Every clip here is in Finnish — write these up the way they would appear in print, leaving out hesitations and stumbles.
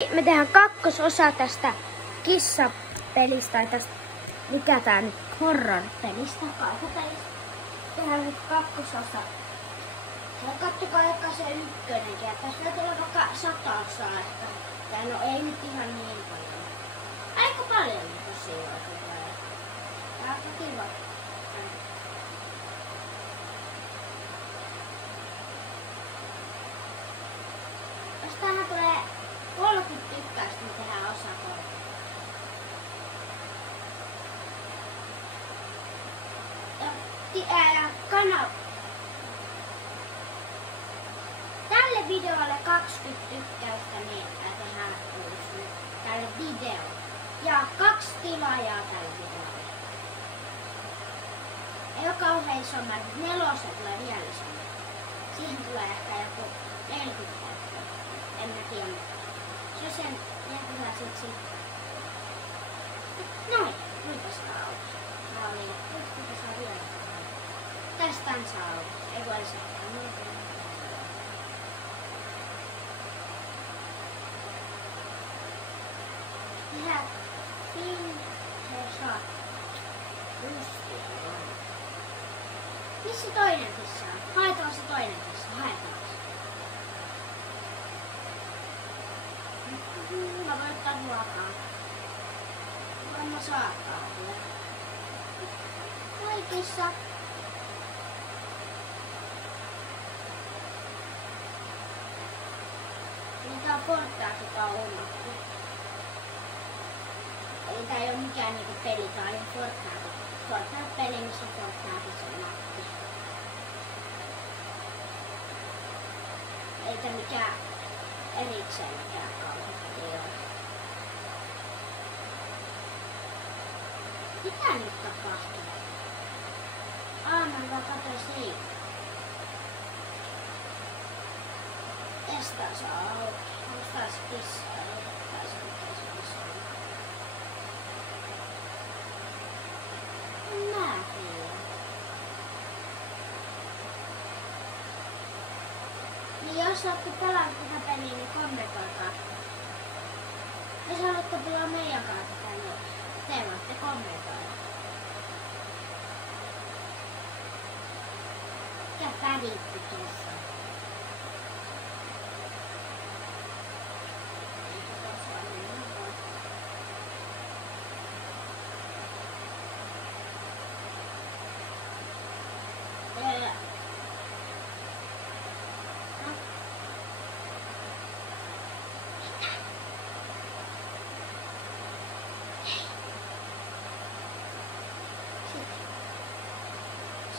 Me tehdään kakkososa tästä kissapelistä, tai tästä, mikä tää nyt, horror-pelistä, kauhupelistä. Tehdään nyt kakkososa. Kattokaa eka se ykkönenkin, ja tässä voi tulla vaikka 100 osaa ehkä. Ja no ei nyt ihan niin paljon. Aika paljon tosiaan tulee. Ja aika kiva. Jos tähän tulee 30 tykkäystä, niin tehdään osa 3. Ja tälle videolle 20 tykkäystä, niin tehdään uusi tälle videolle. Ja 2 tilaajaa tälle videolle. Ei ole kauhean iso määrä, 4 tulee vielä isommin. Siihen tulee ehkä joku 40 tykkäystä. En mä tiedä. Se on sen jätellä siksi. Noin, nyt saa auki. Tää oli, nyt saa vielä. Tästä on saa auki. Ei voi saada. Tehdään pinhesa. Missä toinen kissa on? Haetaan se toinen kissa. Haetaan se. Mä voin ottaa ruokaa. Voin mä saattaa vielä. Moi kissa. Tää on portaat, joka on omattu. Eli tää ei oo mikään niinku peli, tää on ihan portaat. Portaat-peli, missä on portaatissa on mappi. Ei tää mikään erikseen mikään kauheasti ole. Mitä nyt tapahtuu? Mä vaan katsoin siitä. Estää saa auki. Onks taas kissaa? Taisi mikä se kissaa. En mä tiedä. Niin jos olette pelannut tätä peliä, niin kommentoikaa. Jos haluatte pelaa meidän kanssa tätä, niin te voitte kommentoida. Mikä päditti tuossa?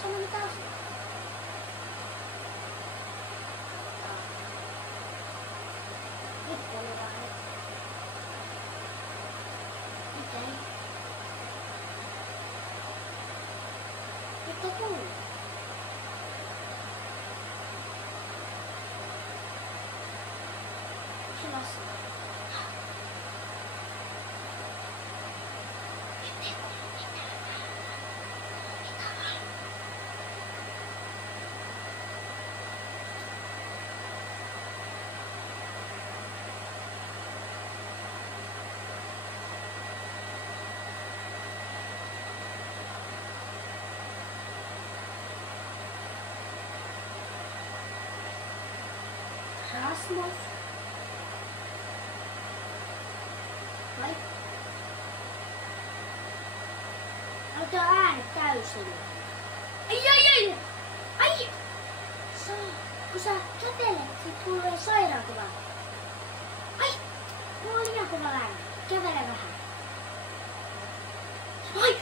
Sano mitä on? Nyt oli vähän. Okei. Nyt on kuullut. Se lassaa. Rasmus. Vai? Ota äänet täysin. Ai! Ai! Kun sä kätelet, sit kuuluu sairaankuva. Ai! Mulla on liian kova ääni. Kävele vähän. Ai!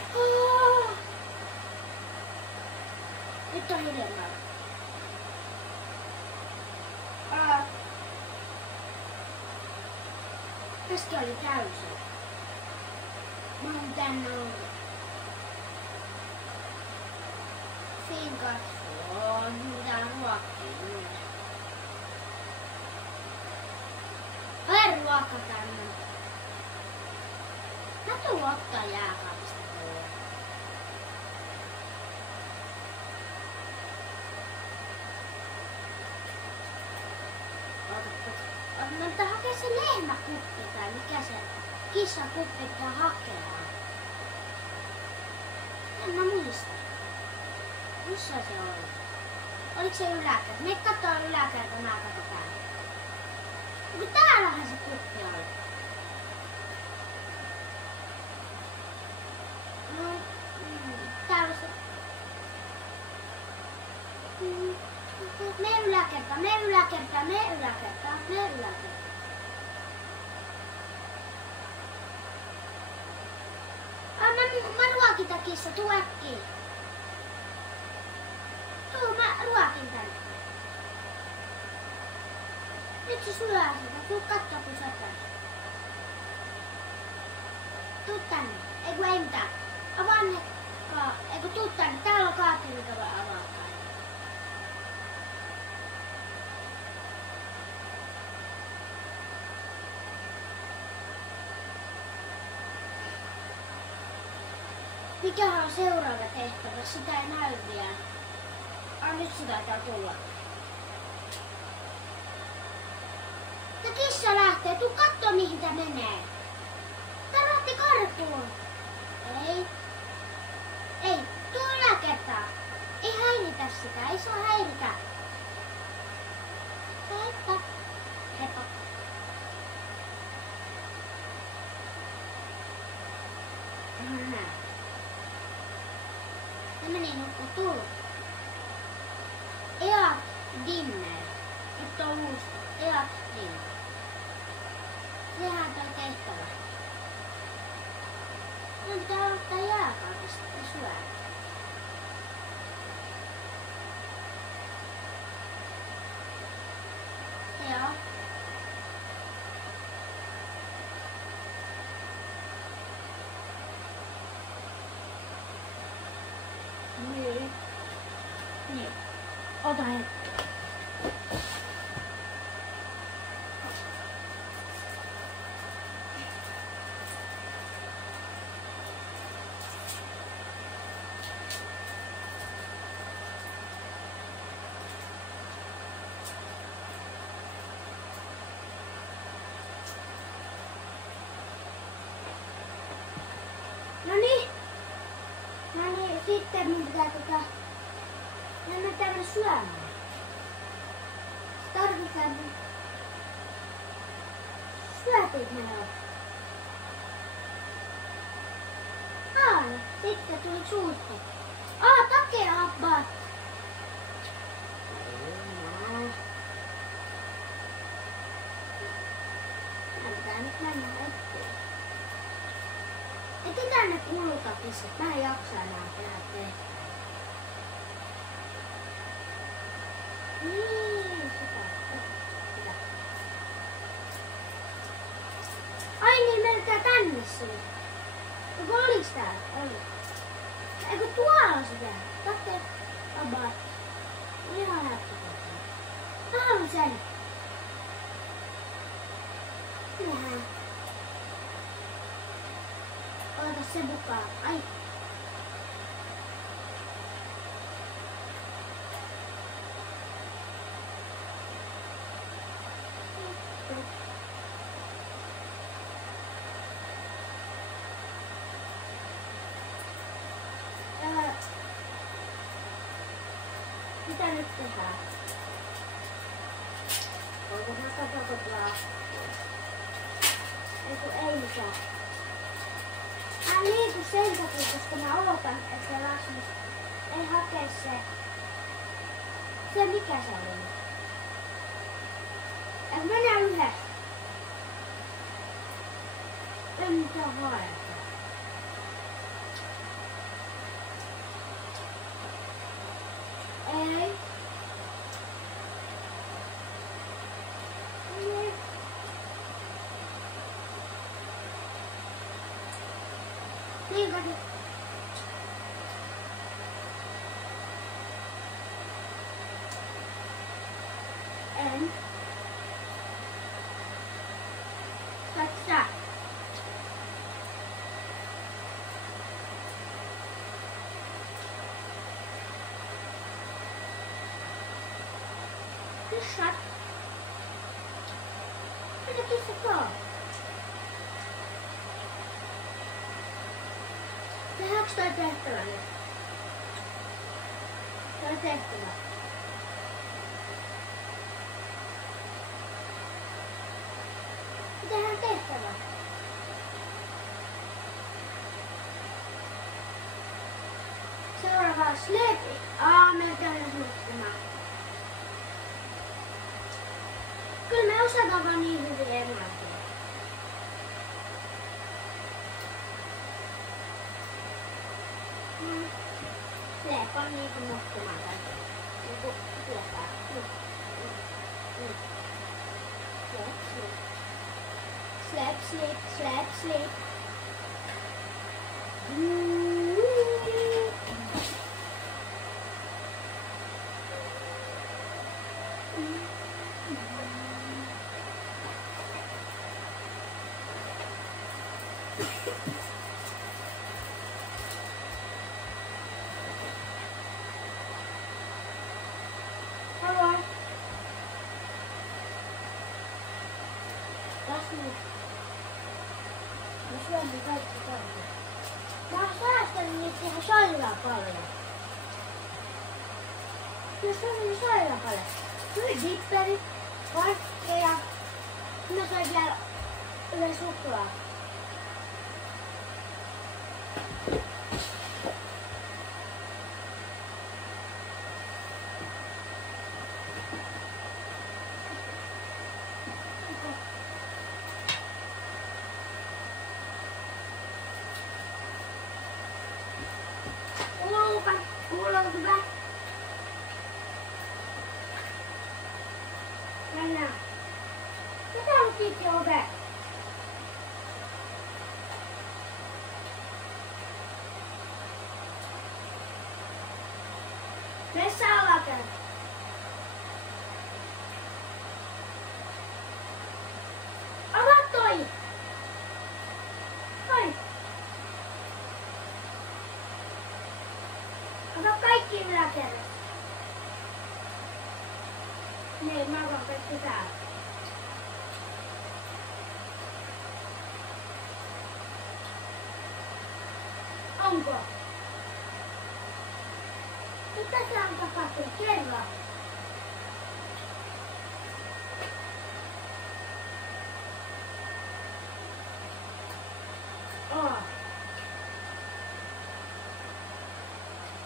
Nyt on hiljempaa. Äsken oli täysin. Mä oon tänne ollut. Siinä kasvoo. Mitään ruokkia. Ole ruokka tänne. Mä tuun ottaa jääkaapista puolella. Mä pitää hakea se lehmä. kissakuppi tai mikä se kissakuppi pitää hakea. En mä muista. Missä se oli? Oliko se yläkerta? Me kattoo yläkerta, mä katson täällä. Mutta täällähän se kuppi oli. No, täällä se... Me yläkerta. Mä ruokin tää kissa, tuu äkkiä. Mä ruokin tän. Nyt se syö sitä. Tuu kattoo kun söpää. Tuu tänne. Eiku ei mitään. Avaa ne. Eiku tuu tänne. Täällä on kaatti, mikä voi avaa. Mikähän on seuraava tehtävä? Sitä ei näy vielä. Nyt se taitaa tulla. Tää kissa lähtee. Tuu kattoo mihin tää menee. Tää lähti karkuun. Ei. Tuu yläkertaan. Ei häiritä sitä. Ei saa häiritä. Heippa. Heippa. Ne meni nukkuu tullut. Eat dinner. Nyt on uusi. Eat dinner. Sehän toi tehtävä. Nyt pitää ottaa jääkaapista ja syödä. Joo. Niin. Ota hetki. Noniin, sitten mun pitää mennä tänne syömään. Tarvitaan syötiinkö me jo? Sitten tuli suusta. Take abba. Pitää nyt mennä eteen. Eti tänne kulukapissa. Mä en jaksa enää tehdä tehtävää. Niin, sitä. Ai niin, meiltä tänne sinne. Eiku oliks täällä? Oli. Eiku tuolla on sitä. Take abba. Ihan häppätä. Mä haluan sen. Nähdään. Ota se mukaan. Ai. Mitä nyt tehdään? Voiko mä katsotaan? Ei mitään. Mä liiku sen takia, koska mä ootan, että Rasmus ei hakee se mikä se oli. Et mennään yhdessä. Ei mitään haeta. Ei. Niin kato. En. Katsa. Kissat. Mitä kissat on? Tehdäänkö toi tehtävä nyt? Toi tehtävä. Tehdään tehtävä. Seuraava slepi. Me käydään nukkumaan. Kyllä me osataan vaan niin hyvin englantia. Sleep on niinku nukkumaan tai niinku tietää. Sleep, sleep, sleep, sleep. Mä syön kaikki kaikki. Mä oon säästänyt niitä ihan sairaan paljon. Mä sain sairaan paljon. Tuli dipperi, karkkeja. Mä sain vielä yhden suklaa. Kuuluu hyvä. Mennään. Mitä on kiinni ove? Messä alakäy? Avaa toi! Toi! Ota kaikki yläkerrat. Niin, mä avaan kaikki täällä. Onko? Mitä se on tapahtunut? Kerro.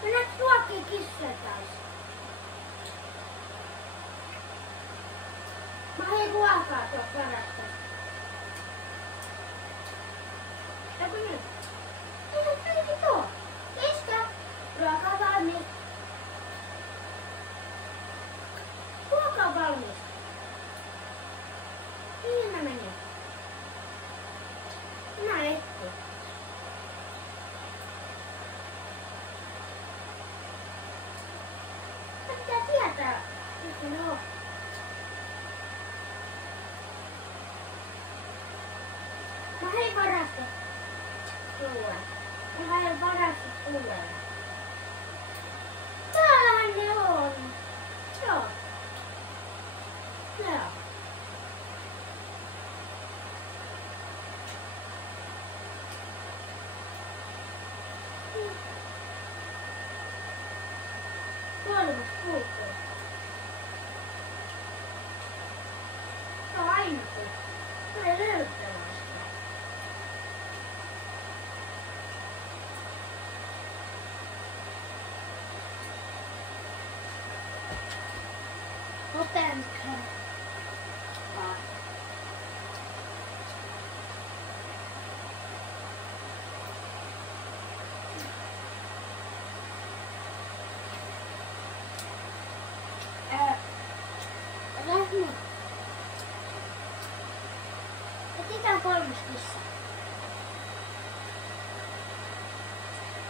Mennäänkö ruokkiin kissoja taas? Mä hain ruokaa tuossa varastossa. Eiku nyt? Mitä tuo? Kestä! Ruoka valmis. Ruoka on valmis. Mihin mä menin? Mä etsin. Pitää tietää, missä ne on. Mä hain varastot tulla. Mä hain varastot tulla. Täällähän ne on. Joo. Joo. Kolmas puuttuu. Se on aina puuttuu. Se ei löytää vasta. Otan vaan. Rähmä. Etsitään kolmas kissa.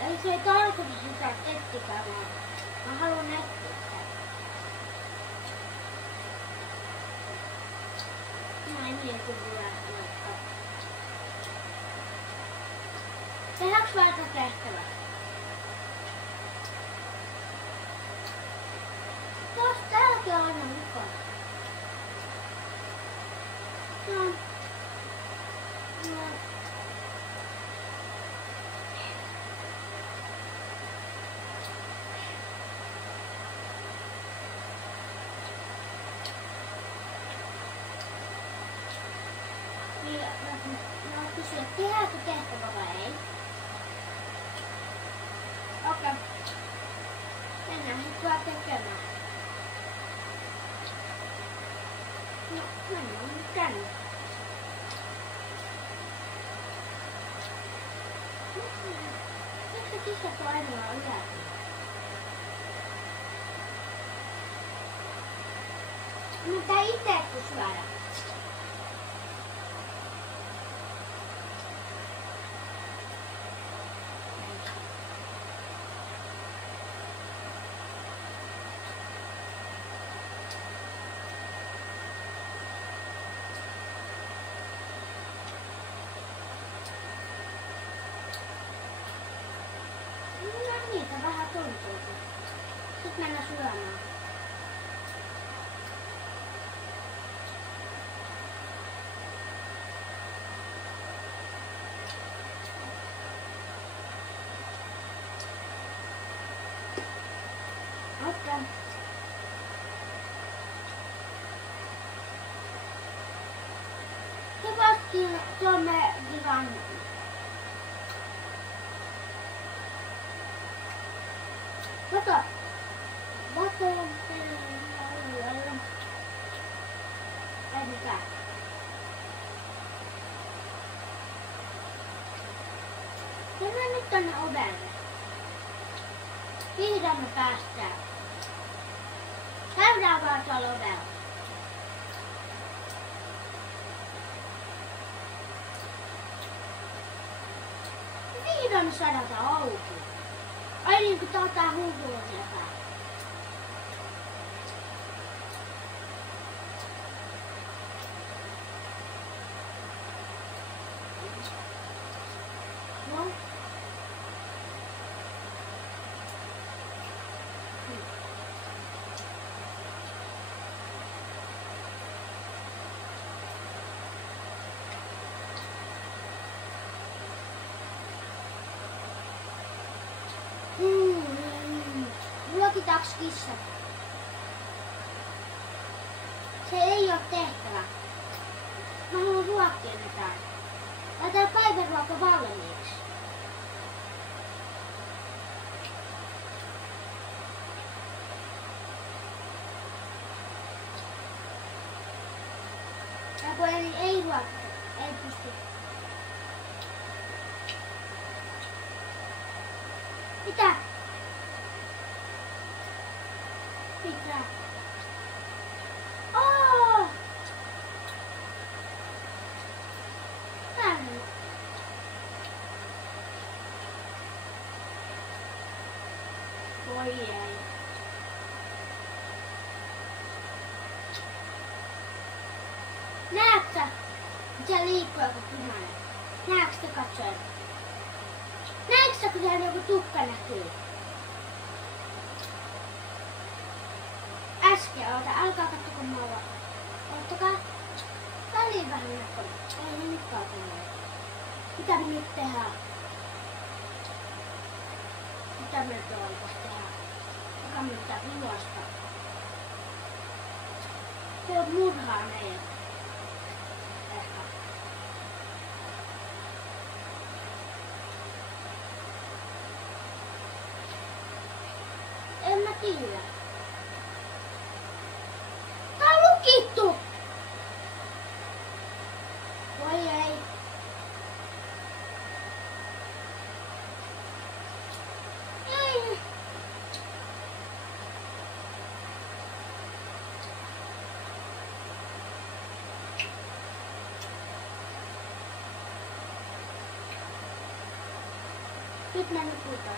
Eli se ei tarkoita sitä, että etsikää vaan. Mä haluan etsiä sitä. Mä en niin kuin vielä. Tehdäänkö vaikka tehtävä? Tuossa täälläkin on aina mukaan. No. No kysyä, tehdäänkö tehtävä vai ei? Okei. Mennään nyt vaan tekemään. No, mennään nyt tänne. Miksi kissat on ainoa yläkin? Mitä itse kun syödä? No niitä vähän tuntuu. Sitten mennään syömään. Okei. Se vasti tuonne divan. Kato. Ei mitään. Mennään nyt tonne ovelle. Vihdoin me päästään. Käydään vaan tuolla ovella. Vihdoin me saadaan tää auki. Ai niinku tää huuhuu siellä päällä. No. Ruokitaanko kissat? Se ei oo tehtävä. Mä haluan ruokkia ne täällä. Laitetaan päiväruoka valmiiksi. Ja kun ei ruokita, ei pysty. Mitä? Mitä? Oh! Tänne. Voi ei. Näetkö? Se liikkuu joku punainen. Näetkö katsoen? Näetkö kun siellä joku tukka näkyy? Äsken oota, alkaa kattoko mua. Ottakaa. Väliin vähän näkyy. Ei ne nyt kaatuneet. Mitä me nyt tehdään? Mitä me nyt voitais tehdä? Joka me pitää juosta. Se on murhaa meidän. Ehkä. En mä tiedä. Tää on lukittu! Voi ei. Ei. Nyt me nukutaan.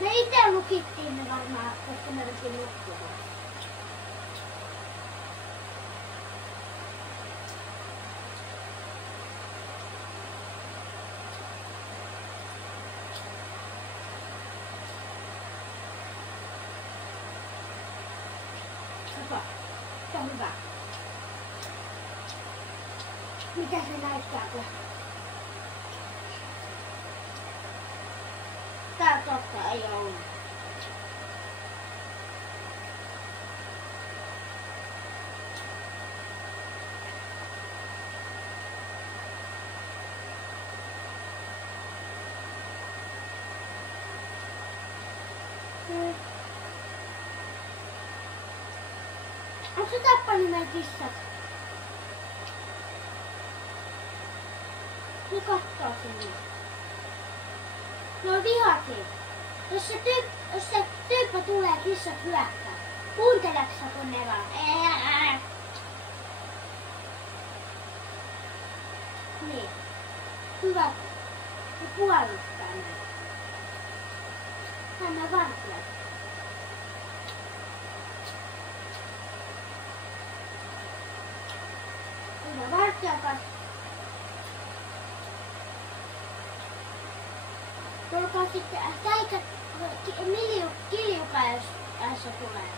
Me ite lukittiin ne varmaan, koska me rupesin nukkumaan. Kato, se on hyvä. Mitä se näyttää, kun... Tää totta ei oo. Onko se tappanut meidän kissat? Ne kattoo sinne. Ne on vihaisia. Jos se tyyppä tulee, kissat hyökkää. Kuunteleksä kun ne vaan? Niin. Hyvä. Ne puolustaa näitä. Nämä vartijat. Hyvä vartijakas. Tulkaa sitten säikä kiljuka, jos se tulee.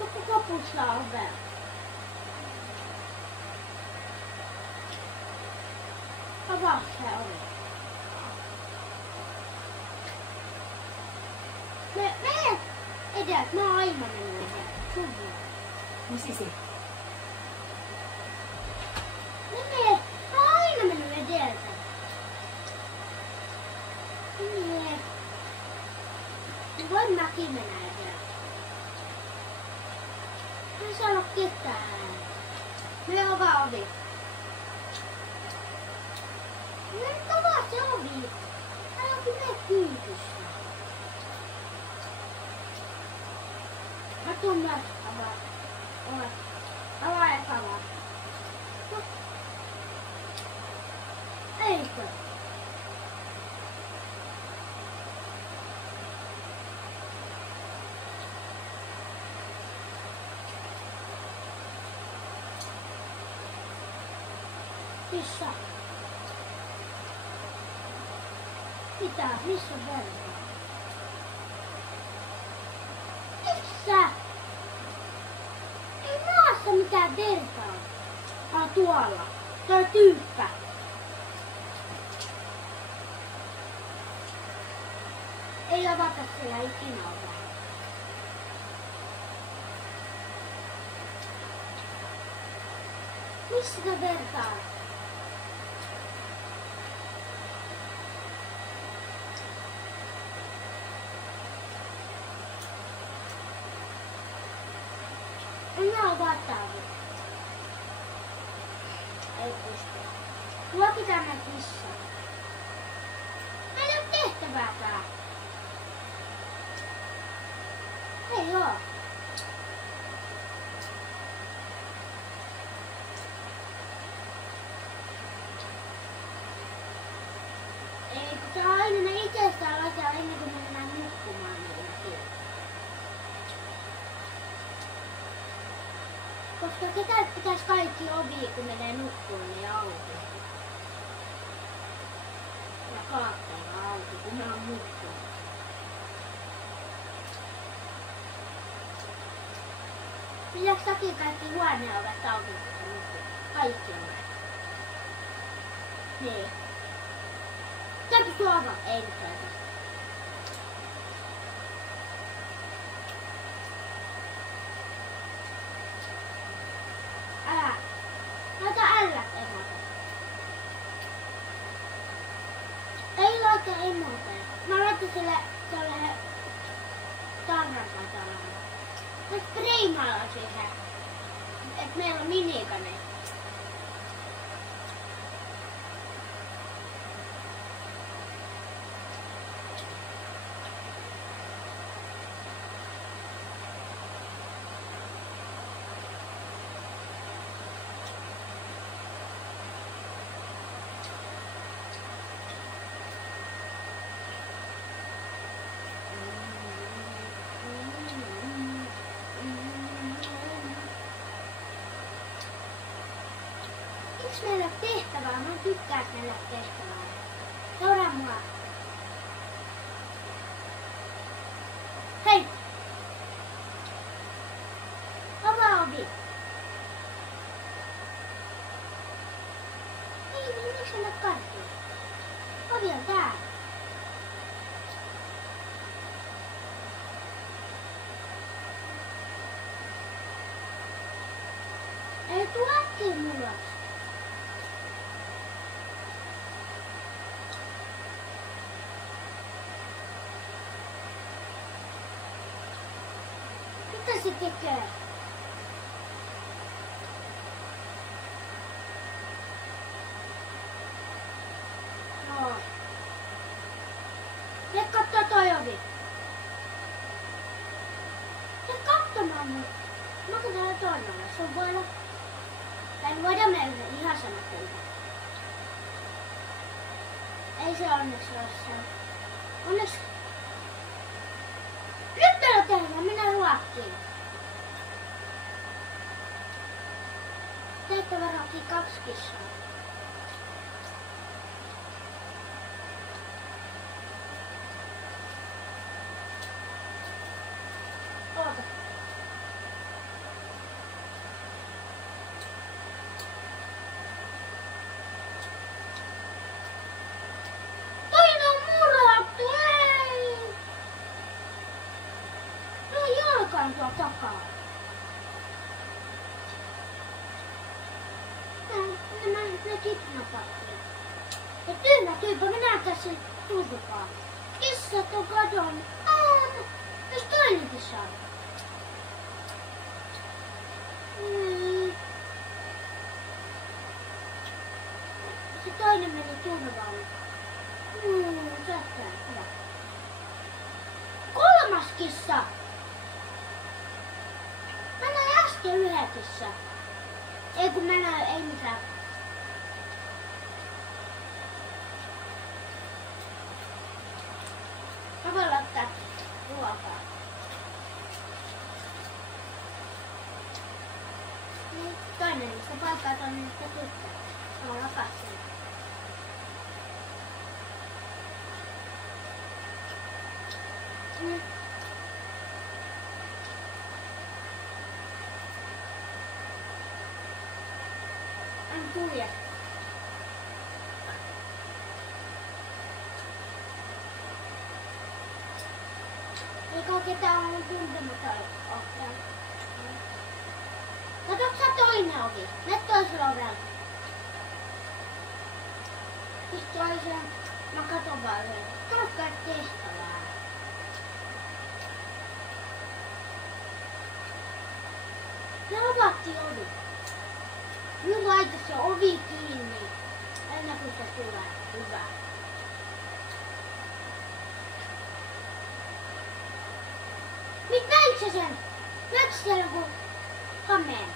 Joku kopustaa ovea. Avaa se ovi. Me edeltä, mä oon aina mennyt edeltä. Sun vuoro. Missä se? Mä oon aina mennyt edeltä. Niin. Voin mäkin mennä edeltä. Ei saa olla ketään. Me avaa ovi. Me nyt avaa se ovi. Täällä onkin meidän kyykyssä. Mä tuun myös avaa. Avaa ja avaa. No. Eikö? Missä? Mitä? Missä on verta? Missä? Ei maassa mitään verta ole. Tuolla. Tuo tyyppä. Ei avata siellä ikinä ovea. Missä sitä verta on? En oo vastaavia. Ei pysty. Luokitaan näitä kissaa. Meillä ei oo tehtävääkään. Ei oo. Ei, kun se on aina ne itsestään laittaa ennen kuin me mennään nukkumaan meilläkin. Koska ketä pitäisi kaikki ovi, kun menee nukkumaan, niin auki. Ja kaakteilla auki, kun me on nukkumaan. Lisäksi takia kaikki huoneovet auki, kun se nukkuu. Kaikki on. Niin. Täytyy suova. Ei nyt oikeasti. Älä. Laita ällät emote. Ei laita emote. Mä laitan sille tarran katalalle. Mä spreimailla siihen. Et meillä on minikane. Miksi meillä on tehtävää? Mä tykkään, että meillä on tehtävää. Seuraa mua. Hei! Avaa ovi. Ei, miksi sä näet karttua? Ovi on täällä. Ei tuu äkkiä mulla. se tekee? Joo. Ne kattoo toi ovi. Se katsomaan mut. Mä kun täällä toinen ole. Se voi olla. Tai voida mennä ihan sama kulta. Ei se onneksi ole se. Onneksi. Nyt täällä tehdään. Minä ruokkiin. Teittävä ruokkii 2 kissaa. Oota. Toinen on murhattu, ei! No jalkaan tuo takaa. Ne kidnappattiin. Ja tyhmä tyypä, minä tässä turvaan. Kissat on kadonnut. Jos toinenkin saa. Se toinen meni turvaan. Sähtää, hyvä. 3. kissa. Mä näin äsken 1 kissa. Ei kun mä näin, ei mitään. Mä voin laittaa ruokaa. Toinen niistä paikkaa, toinen niistä tyttää. Mä oon lakastunut. On kulje. Eikä ketään on tuntematon ohjaa. Katsoks sä toinen ovi? Mene toisella ovella. Siis toisen. Mä katon vaan yhden. Katsokaa tehtävää. Ne avatti ovi. Nyt laita se ovi kiinni. Ennen kuin se tulee. Hyvä. Nyt näit sä sen? Näit sä sen kun hameen?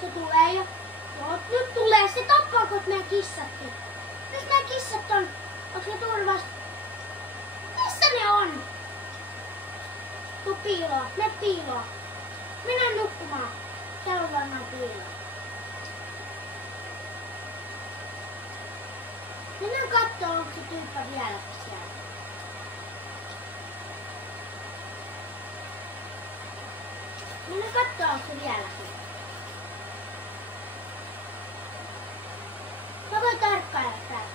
Se tulee jo. Joo, nyt tulee. Se tappaako meidän kissatkin? Jos meidän kissat on, onks ne turvassa? Missä ne on? Tuu piiloon. Mene piiloon. Mennään nukkumaan. Täällä on varmaan piiloon. Mennään kattoo, onko se tyyppä vieläkin siellä. Mennään kattoo, onko se vieläkin. Mä voin tarkkailla täällä.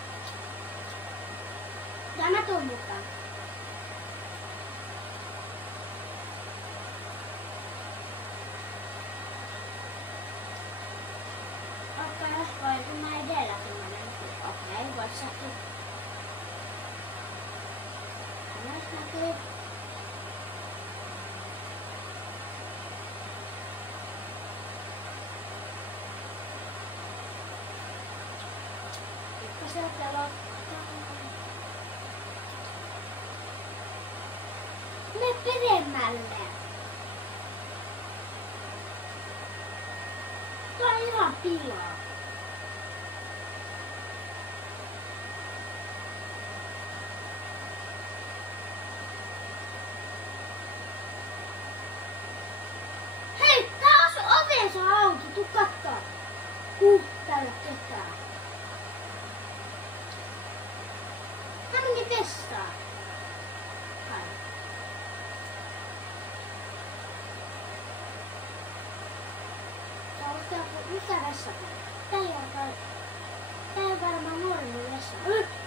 Ja mä tuun mukaan. Okei, voin mä edelläkin mennä. Okei, voit säkin. Annas näkyy. Nyt se pelottaa. Mene pidemmälle. Tuo on ihan pilaa. Hei, tää on se ovensa auto. Tuu kattoo. Täällä ketään. Hän meni testaa. Mikä vessa? Tää ei ole varmaan nuorin vessa.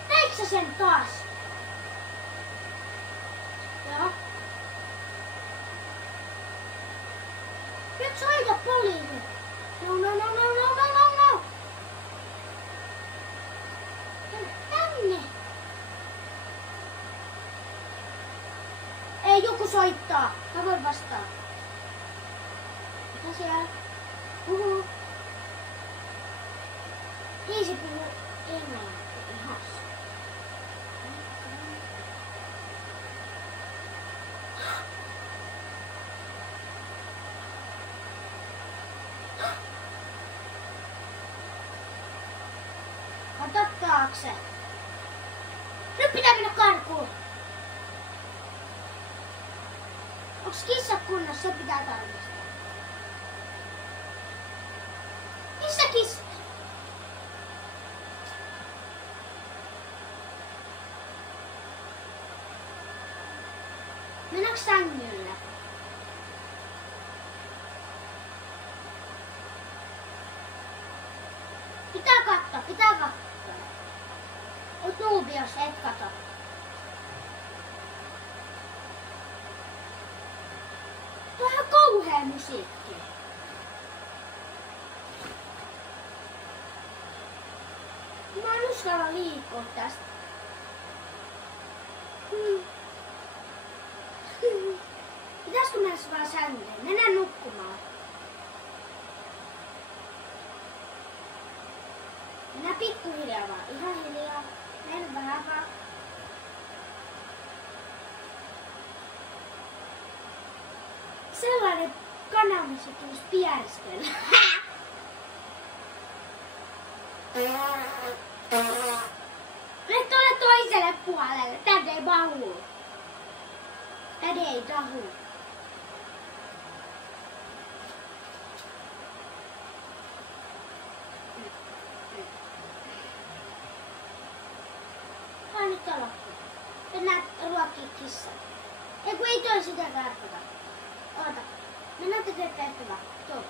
Näitkö sä sen taas? Joo. Nyt soita poliisi. No. vastaa. Mä voin vastaa. Mitä siellä? Puhuu. Liisi puhuu englantia. Ihas. Ota taakse. Nyt pitää mennä karkuun. Onks kissa kunnossa? Se pitää tarkistaa. Missä kissa? Mennäänkö sängyllä? Pitää katsoa, pitää katsoa. Oot nuubi, jos et katso. Tuo on ihan kauhea musiikki. Mä en uskalla liikkua tästä. Pitäisikö mennä vaan sängyyn? Mennään nukkumaan. Mennään pikkuhiljaa vaan. Ihan hiljaa. Mennään vähän vaan. Sellainen kananmusiikki, jos pierskellä. Nyt tule toiselle puolelle. Tänne ei mahu. Tänne ei tahu. Nyt on loppu. Mennään ruokkia kissaa. Ei kun ei toi sitä karpata. Oota. Mennään tekemään tehtävää. Tuo.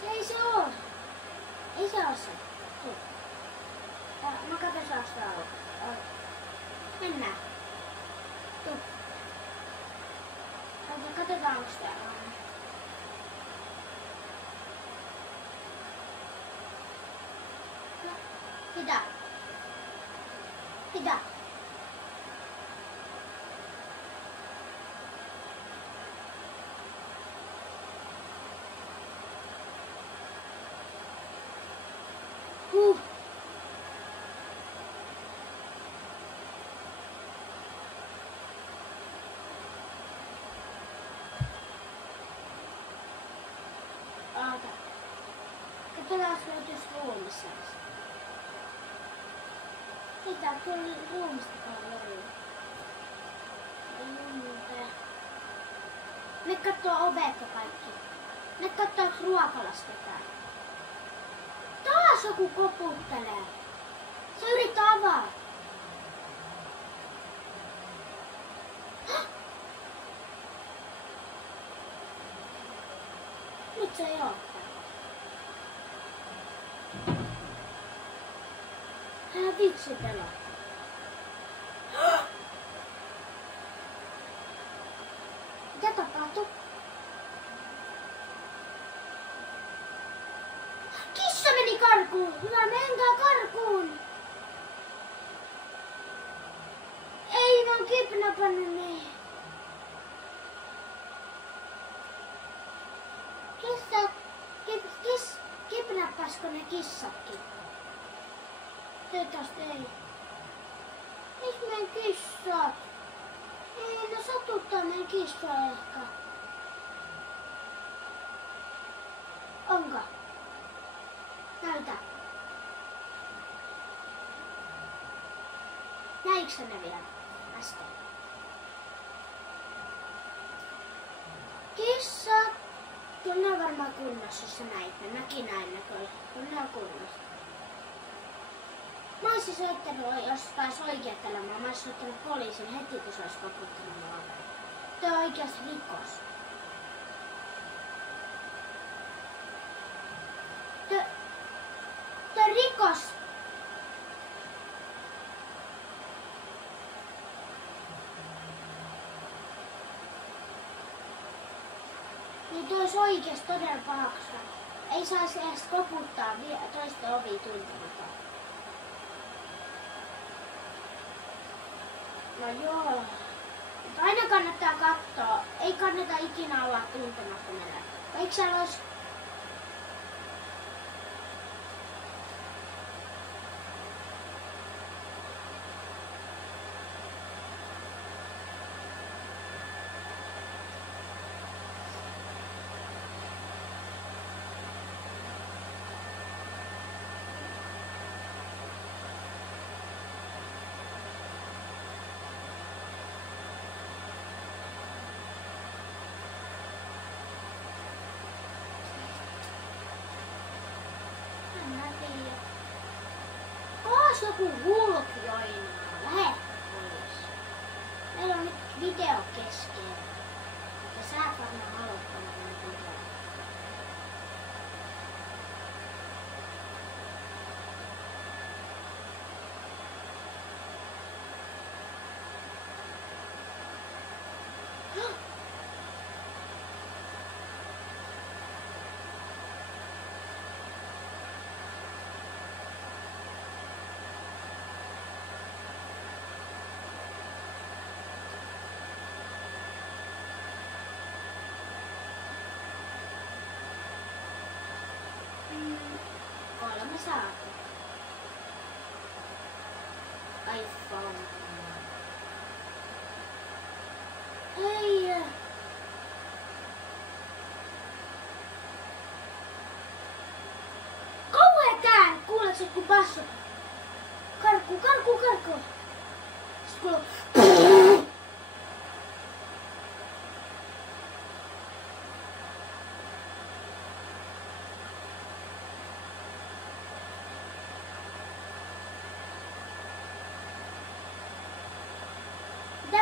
Se ei se oo. Ei se oo se. Tuo. Mä katson saasta olla. Mennään. Tuo. Katsotaan onks täällä on. Mitä? Mitä? Oota. Katsotaan, jos löytyis ruumissa. Ei tää kyllä ruumistakaan löydy. Ei mitään. Me kattoo ovet ja kaikki. Me kattoo, onks ruokalasta tää. Taas joku koputtelee. Se yrittää avaa. Nyt se ei oo. Hän vitsi pelaa. Mitä tapahtuu? Kissa meni karkuun! Hyvä, menkää karkuun! Ei, mä oon kidnappannut ne. Kidnappasko ne kissatkin? Toivottavasti ei. Missä meidän kissat? Ei, no satuttaa meidän kissaa ehkä. Onko? Näytä. Näitkö ne vielä äsken? Kissat! Kyllä ne on varmaan kunnossa, jos sä näit ne. Mäkin näin ne kyllä. Kyllä ne on kunnossa. Mä oisin soittanut, jos taisi oikeuttelemaan, mä oisin soittanut poliisin heti, kun se olisi koputtanut mua. Tuo on oikeasti rikos. Tuo on rikos. Niin tuo olisi oikeasti todella pahaksi. Ei saisi edes koputtaa toista ovia tuntemataan. No joo. Aina kannattaa katsoa. Ei kannata ikinä olla tuntemattomilla. Eikö siellä olisi... Ois joku hulkjoina. Lähe pois. Meillä on nyt video kesken. Ja sä varmaan haluat tämän videon. Olemme saatu. iPhone. Hei! Kauhean tää! Kuuleeko se kun basso? Karku, karku, karku! Sitten kuuluu... Mitä?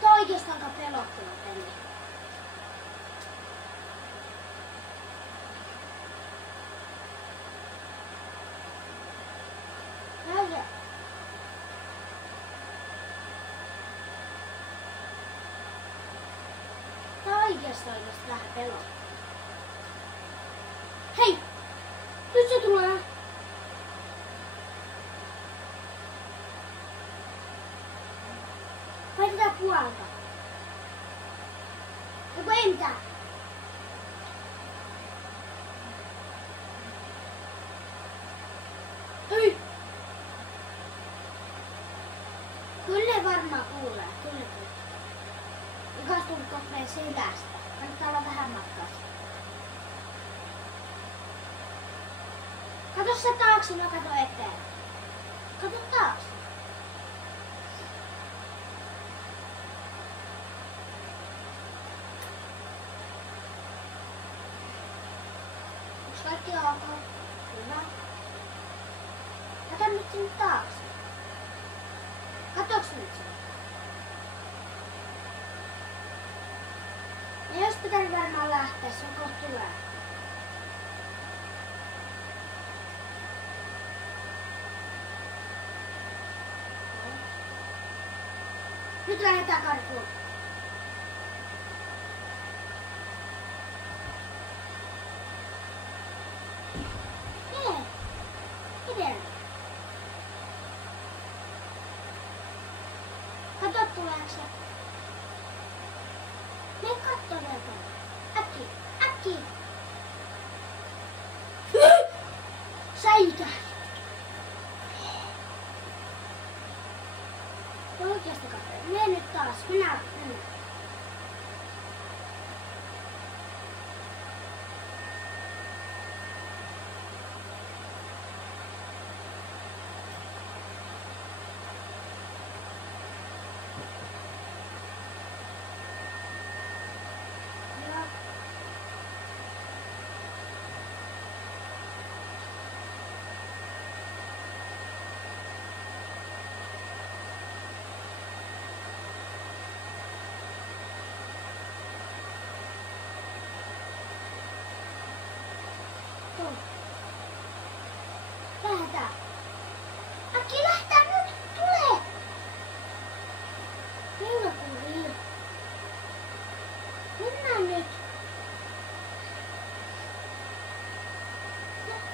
Tää on oikeastaan aika pelottava peli. Näin. Tää on oikeastaan vähän pelottava. Hei! Nyt se tulee! Vaihdetaan puolta. Joku ei mitään. Ei! Kyllä varmaan kuulee. Kyllä kuulee. Joka tuli kopleen selästä. Kannattaa olla vähän matkaa. Kato sä taakse, mä kato eteen. Kato taakse. Onks kaikki ok? Hyvä. Kato nyt sinne taakse. Katoks nyt sinne? Ja jos pitäisi varmaan lähteä, se on kohta hyvä. Nyt lähdetään karkuun. Hei! Miten? Kato tuleeko se. Me katso vielä. Äkki! Äkki! Säilytä! Oikeasti katso. Mene nyt taas. Mennään. Lähdetään. Äkki lähtää nyt! Tule! Hilkuri. Mennään nyt.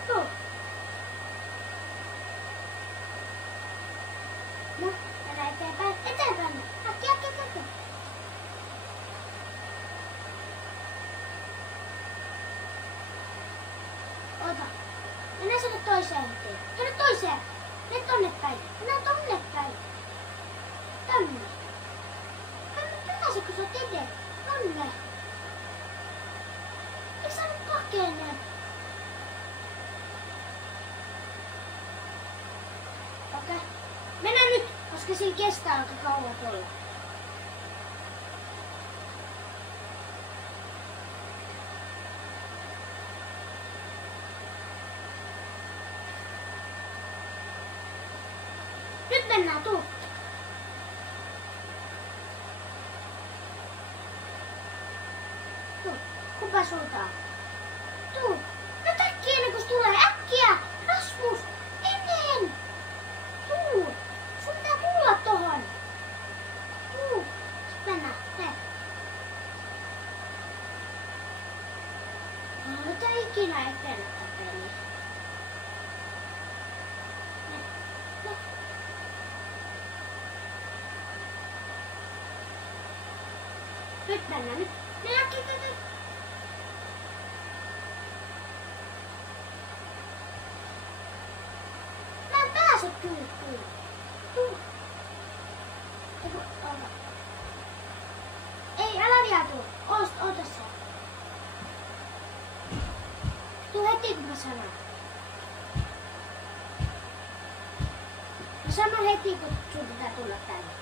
No, mennään. sinne toiseen eteen. Tänne toiseen. Mene tonne päin. Mene tonne päin. Tonne. Pääse, kun sä oot eteen. Tonne. Eikö sä nyt pakene? Okei. Mennä nyt, koska siinä kestää aika kauan tuolla. Nyt mennään, tuu. Tuu. Kuka sultaa? Tuu. Nyt äkkiä ennen kuin tulee. Äkkiä! Rasmus! Ennen! Tuu. Sun pitää tulla tohon. Tuu. Sitten mennään. Hei. Ota ikinä eteen tätä peliä. Nyt mennään, nyt. Nyt. Mä en pääse kyykkyyn. Tuu. Ei, älä vielä tuu. Oota sä. Tuu heti, kun mä sanon. Mä sanon heti, kun sun pitää tulla tänne.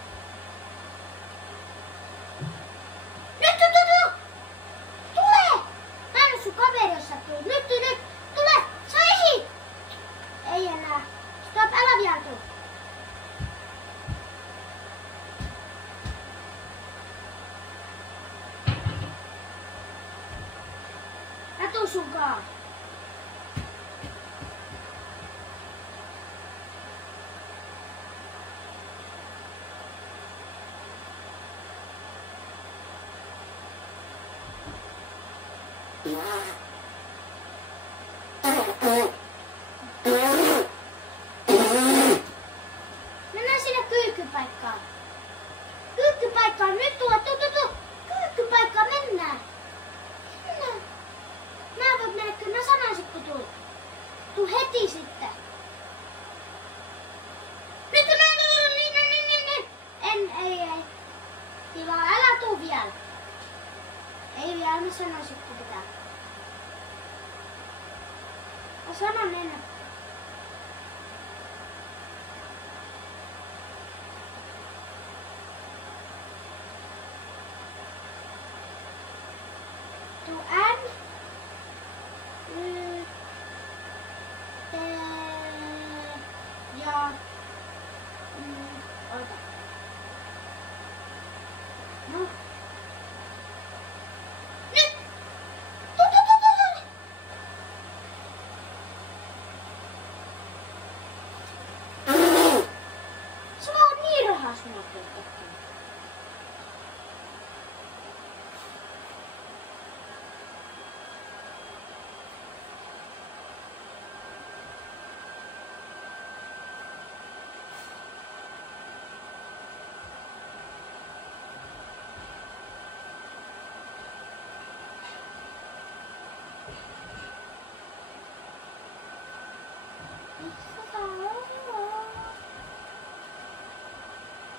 Nyt! Tule! Sä ehit! Ei enää. Stop, älä vielä tuu. Mä tuun sunkaan. Mennään sinne kyykkypaikkaan. Kyykkypaikkaan, nyt tulla, tuu. Kyykkypaikkaan, mennään. Mä voin mennä, kyllä mä sanoisin, kun tuu. Tuu heti sitten. Nyt. Ei. Kiva, älä tuu vielä. Ei vielä, mä sanoisin, kun pitää. Mä sanon enää. Tuu N. Y. T. Ja. Ota. No. Nyt! Tuu. Sä oot niin rahas minua tekemään.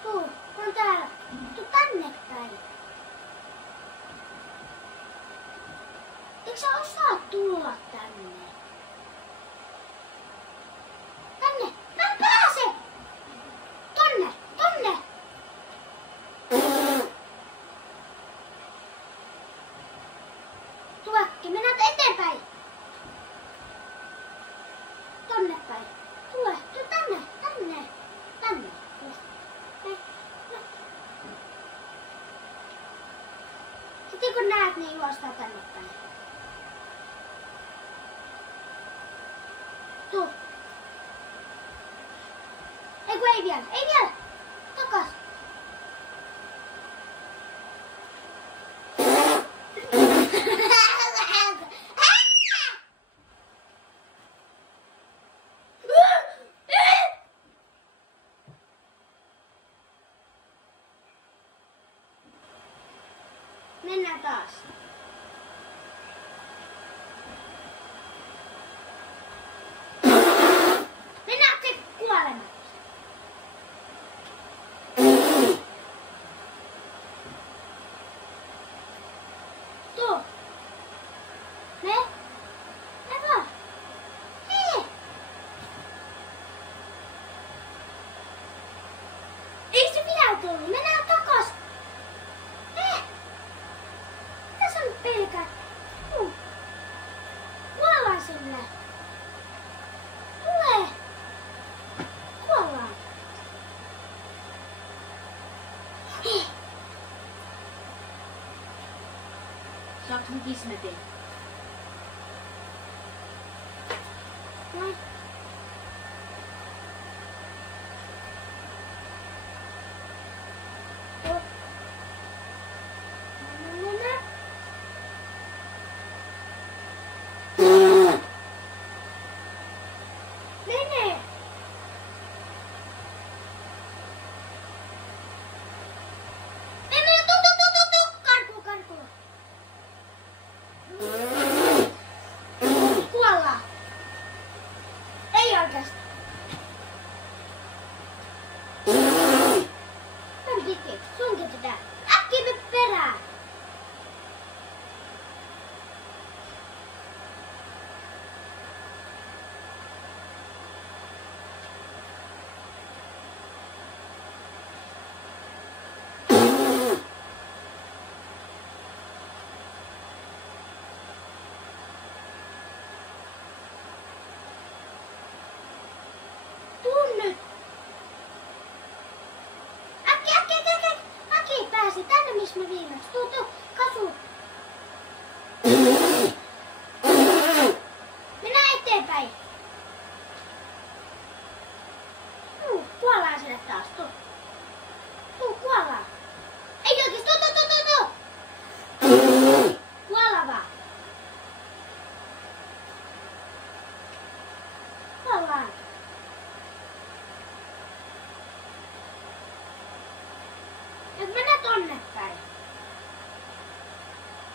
Tuu, on täällä. Tuu tänne päin. Eikö sä osaa tulla tänne? Tänne! Mä en pääse! Tonne! Tuu äkki, mennään eteenpäin! Tonne päin. Tule, tuu tänne. Sitten kun näet, niin juostaa tänne päin. Tuu. Ei vielä. Takas. Mennään taas. eikä... Kuollaan sinne. Tule. Kuollaan. Saaks nyt kismetin? Noin. Mene! Mene! Tu! Karku! Kuollaan! Ei oikeesti! Piti, sunkin tätä! Äkkiä me perään! Tuu nyt! Äkki pääsi tänne missä me viimeksi. Tuu, kasu! Mennään eteenpäin! Kuollaan sinne taas, tuu, kuollaan! Ei oikeesti, tuu! Kuollaan vaan! Kuollaan! Et mennä tonne päin.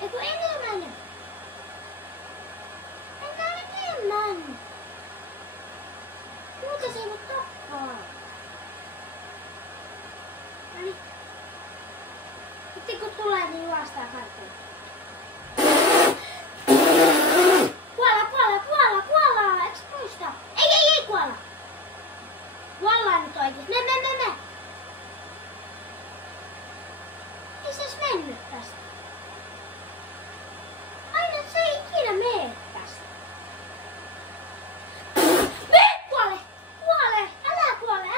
Eiku enemmän. Mennään enemmän. Muuten se ei voi tappaa. Noniin. Sitten kun tulee, niin juostaa karkuun. Kuolla! Eiks muista? Ei kuolla! Kuollaan nyt oikeesti. Me! Ei se edes mennyt tästä. Aina se ei ikinä mene tästä. Kuole! Älä kuole!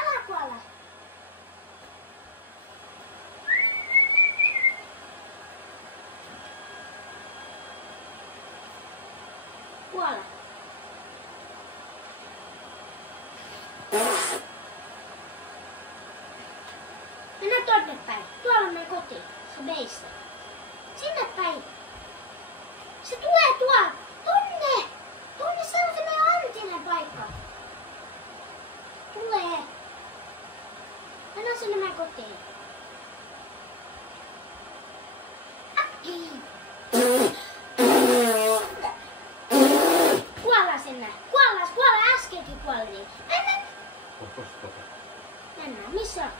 Kuole. Mennään tonne päin. Tuolla on meidän koti. Se meissä. Sinne päin. Se tulee tuolta. Tonne se on se meidän Antinen paikka. Tulee. Mennään sinne meidän kotiin. Äkkiä. Kuollaan sinne. Kuollaan äskenkin kuoltiin. Mennään. Missä on?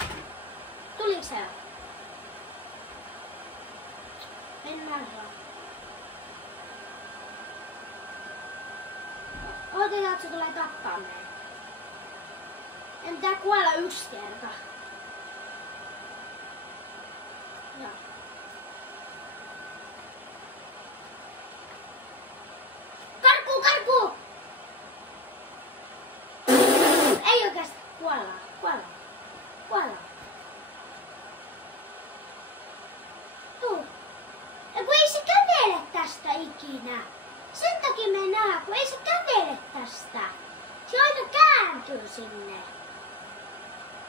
Tuliko se? Mennään vaan. Odotetaan, että se tulee tappaa meitä. En pitää kuolla yksi kerta. Joo. Karkuun! Ei oikeasti. Kuollaan. Tuu. Ja kun ei se kävele tästä ikinä. Sen takia me ei näe, kun ei se kävele tästä. Se aina kääntyy sinne.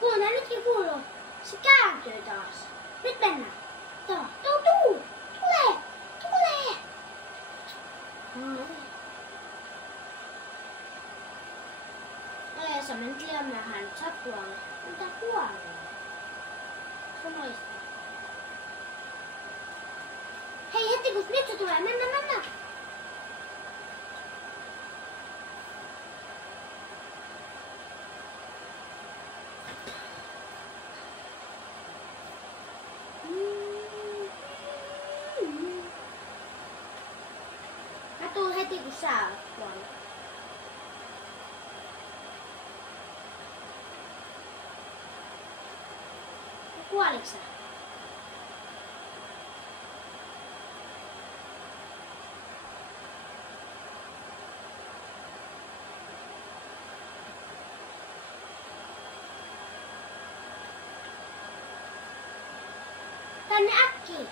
Kuule, nytkin kuuluu. Se kääntyy taas. Nyt mennään. Tuu. Tule. Aleessa me nyt liian myöhään. Sä kuolle. Mitä kuolle? Se muistaa. Hei, heti kun nyt se tulee. Mennään. Mä tuun heti kun sä oot kuollut. Kuoliks sä? Tänne äkkiä.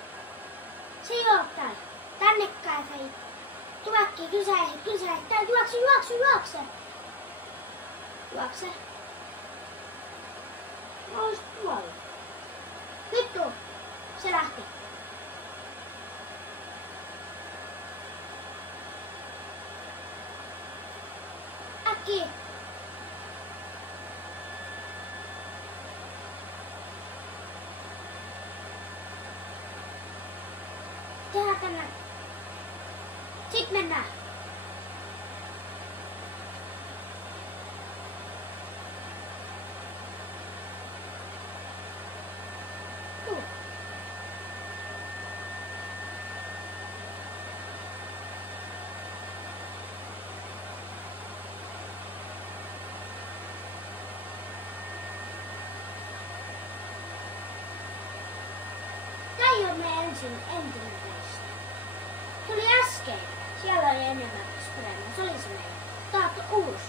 Se ei oo täällä. Tänne käy. Tuu äkkiä, kysää. Täällä juokse. Juokse. Ois tuolla. Nyt tuu. Se lähti. Äkkiä. Tehdään tänne. Sit mennään. Tuu. Tää ei oo meidän entinen teistä. Se oli äsken. Siellä oli enemmän sprayä. Se oli se meidän. Tää on uusi.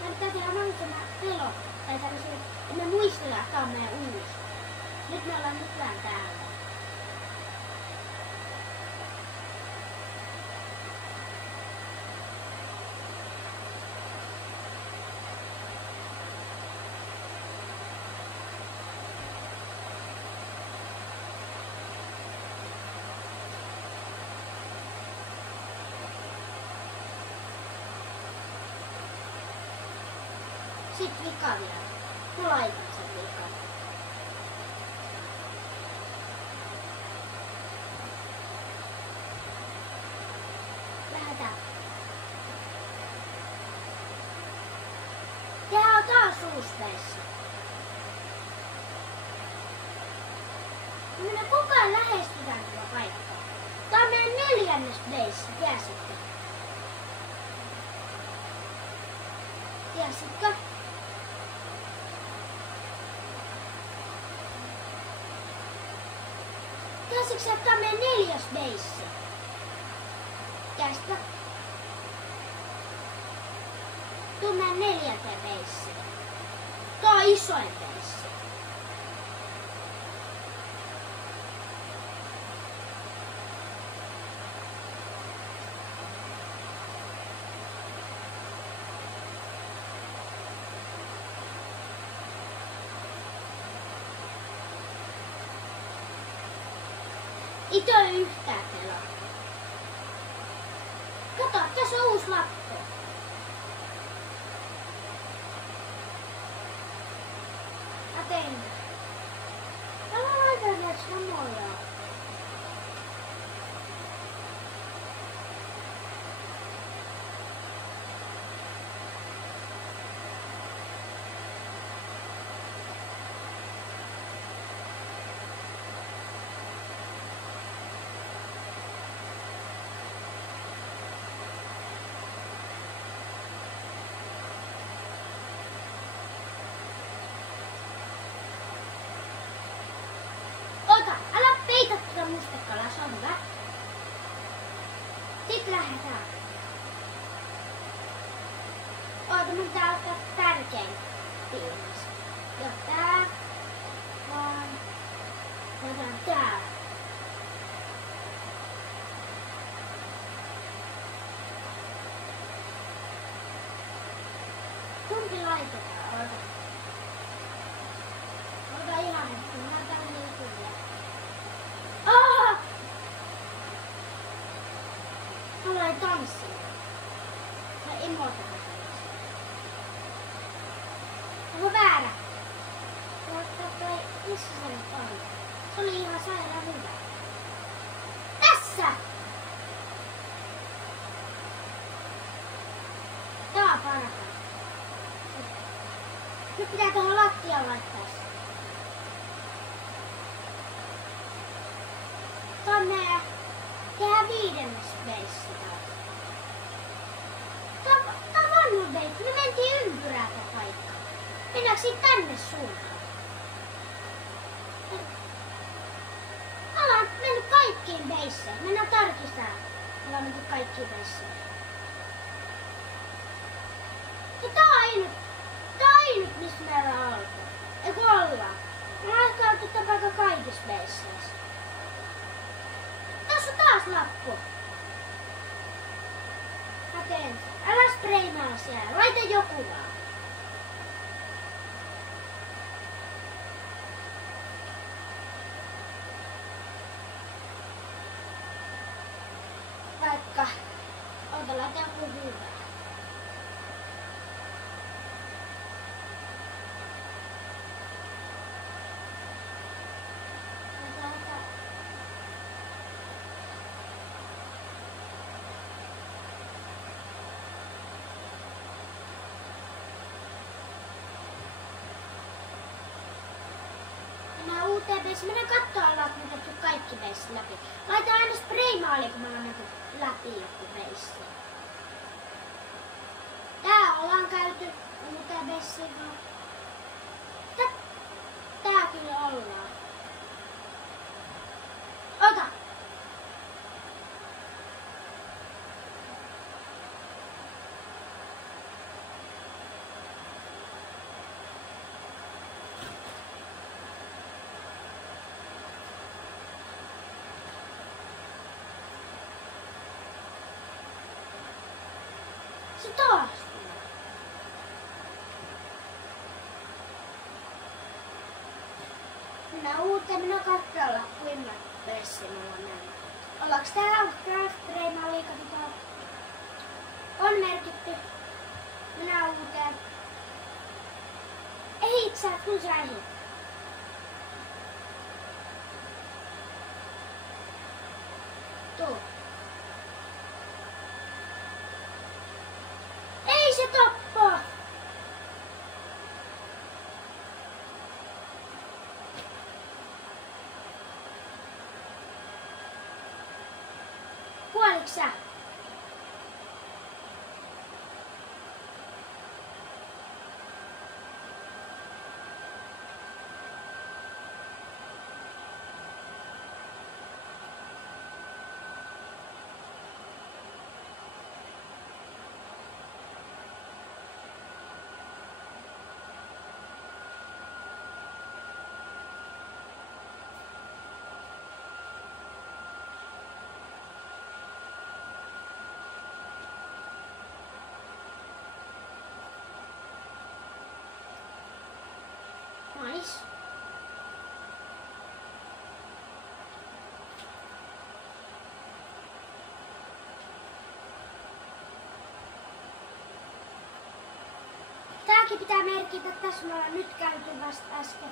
Meidän pitää tehdä mahdollisimman pelot. Tai tällaisia, että me muistellaan, että tää on meidän uusi. Nyt me ollaan nykyään täällä. Sitten vika vielä. Mä laitan sen vikan. Lähdetään. Tää on taas uusi vessa. Minä koko ajan lähestytään tätä paikkaa. Tää on meidän 4. veissi, tiesitkö? Tiesitkö? Tiesitkö, että tää on meidän 4. veissi? Tiesitkö? Tuu meidän 4. veissi. Tää on isoin veissi. Itä ole yhtään pelaa. Kato, tässä on uusi lappu. Mä tein. Mä laitan näitä samoja. Ota, älä peitä tuota mustekalaa, se on hyvä. Sitten lähdetään. Oota, mun pitää ottaa tärkein piiras. Joo, tää. Vaan. Otan tää. Kumpi laitetaan? Oota. Ota ihan hetki, mä otan niin kyllä. Mä aloin tanssia. Mä emotaan tanssia. Onko väärä? Missä se nyt on? Se oli ihan sairaan hyvä. Tässä! Tää on parhaan. Nyt pitää tuohon lattiaan laittaa se. Tonne tehdään 5. veissi taas. Tää on vanha veissi. Me mentiin ympyrää tää paikka. Mennäänkö siitä tänne suuntaan? Me ollaan mennyt kaikkiin veisseihin. Mennään tarkistamaan. Me ollaan mennyt kaikkiin veisseihin. Ja tää on ainut missä meillä on oltu. Eiku ollaan. Mä oon käyty tämän vaikka kaikissa meissä. Tässä on taas lappu. Mä teen sen. Älä spreimaa siellä. Laita joku vaan. Vaikka. Ota, laita joku hyvä. Uuteen vesiin. Mennään katsoa, ollaanko me tehty kaikki veisi läpi. Laita aina spreimaali, kun me ollaan menty läpi joku veisi. Tää ollaan käyty uuteen vesiin. Tää kyllä ollaan. Ota! Se taas tulee. Mennään uuteen, minä katsolla, kuinka vesiin me ollaan mennyt. Ollaanko täällä craft-spreimaali, katsotaan. On merkitty. Mennään uuteen. Ehit sä, kun sä ehit. Tuu. Ei se tappaa! Kuoliks sä? Nice. Tääkin pitää merkitä, tässä me ollaan nyt käyty vasta äsken.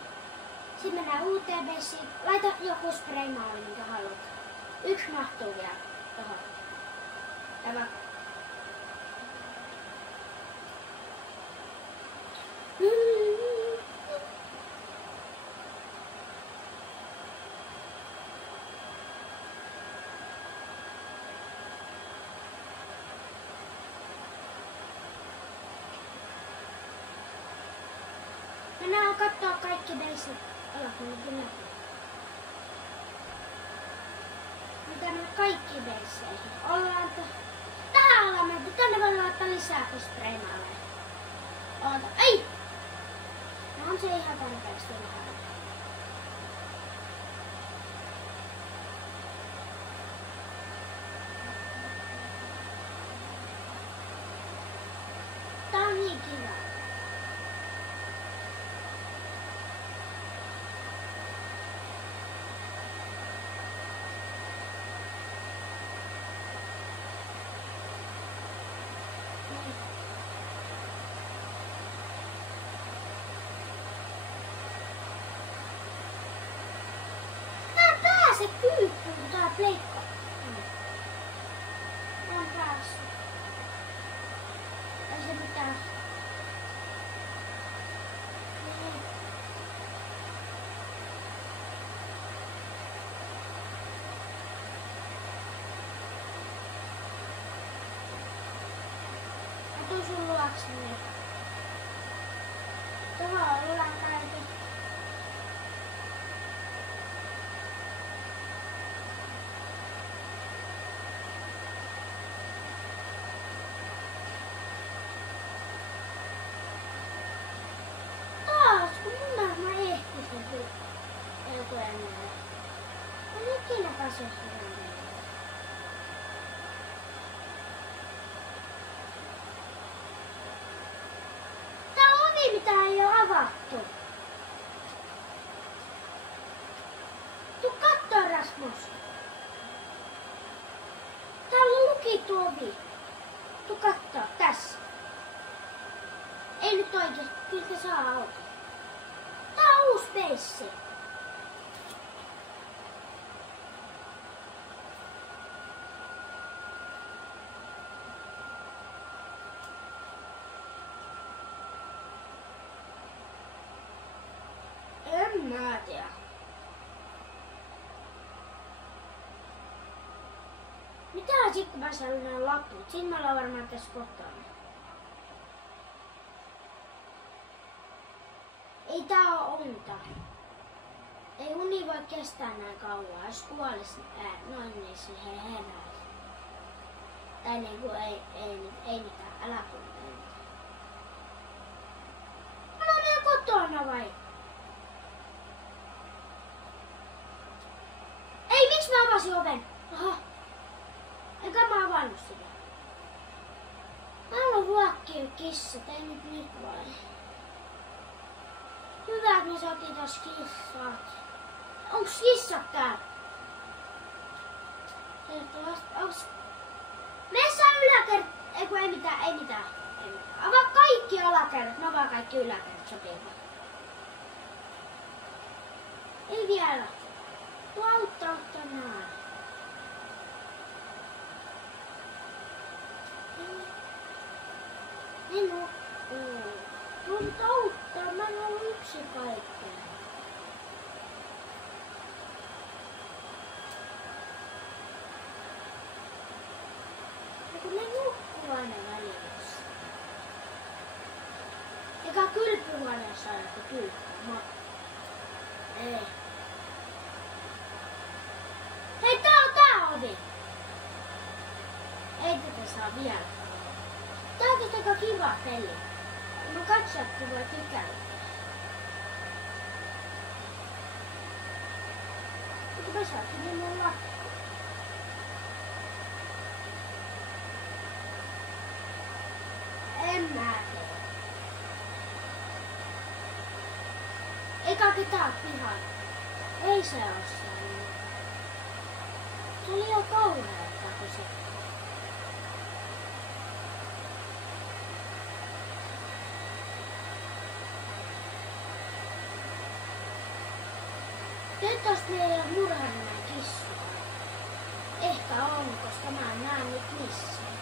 Sitten mennään uuteen vesiin. Laita joku spreimaali, minkä haluat. Yksi mahtuu vielä tohon. Tämä. Mennään kattoo kaikki veisit. Alakunnat läpi. Mitä me kaikki veiseihin? Ollaan tähän ollaan menty. Tänne voi laittaa lisää spreimaaleja. Oota. Ei! No on se ihan tarpeeksi vähän. Tää on niin kiva. Se kyyppy, kun tää pleikka. On päässyt. Ei se mitään. Mä tuun sun luokseni. Tuohon ollaan käyty. Kun mä ehtisin. avattu. Tuu kattoo, Rasmus. Täällä on lukittu ovi. Tuu kattoo, tässä. Ei nyt oikeesti, kyllä se saa auki. Tää on uusi peissi. En mä tiedä. Mitä sit kun mä saan nämä laput? Siinä me ollaan varmaan tässä kotona. Ei tää oo unta. Ei uni voi kestää näin kauan. Jos kuolis noin niin siihen heräisi. Tai niinku ei mitään. Älä kuule. Mä oon vielä kotona vai? Ei, miksi mä avasin oven? Aha. Eikä mä avannut sitä. Mä haluan ruokkia kissat, ei nyt vai. Hyvä, että me saatiin taas kissat. Onks kissat täällä? Onks... Meissä yläkerta... Ei mitään. Avaa kaikki alakerrat, mä avaan kaikki yläkerrat, sopii. Ei vielä. Tuo auttaa tänään. En oo. Mun auttaa, mä en oo yksin kaikkea. Ja kun ne nukkuu aina välissä. Eikä kylpyhuoneessa aina kylpyä. Ei. Hei, tää ovi! Ei tätä saa vielä. Tää on aika kiva peli. Mä katsottu voi tykätä. Mutta mä saatiin niin mun lappu. En mä tiedä. Eikä ketään pihalla. Ei se oo sellainen. Se oli jo kauheeta, kun se... Toivottavasti me ei ole murhannut kissoja. Ehkä on, koska mä en näe nyt missään.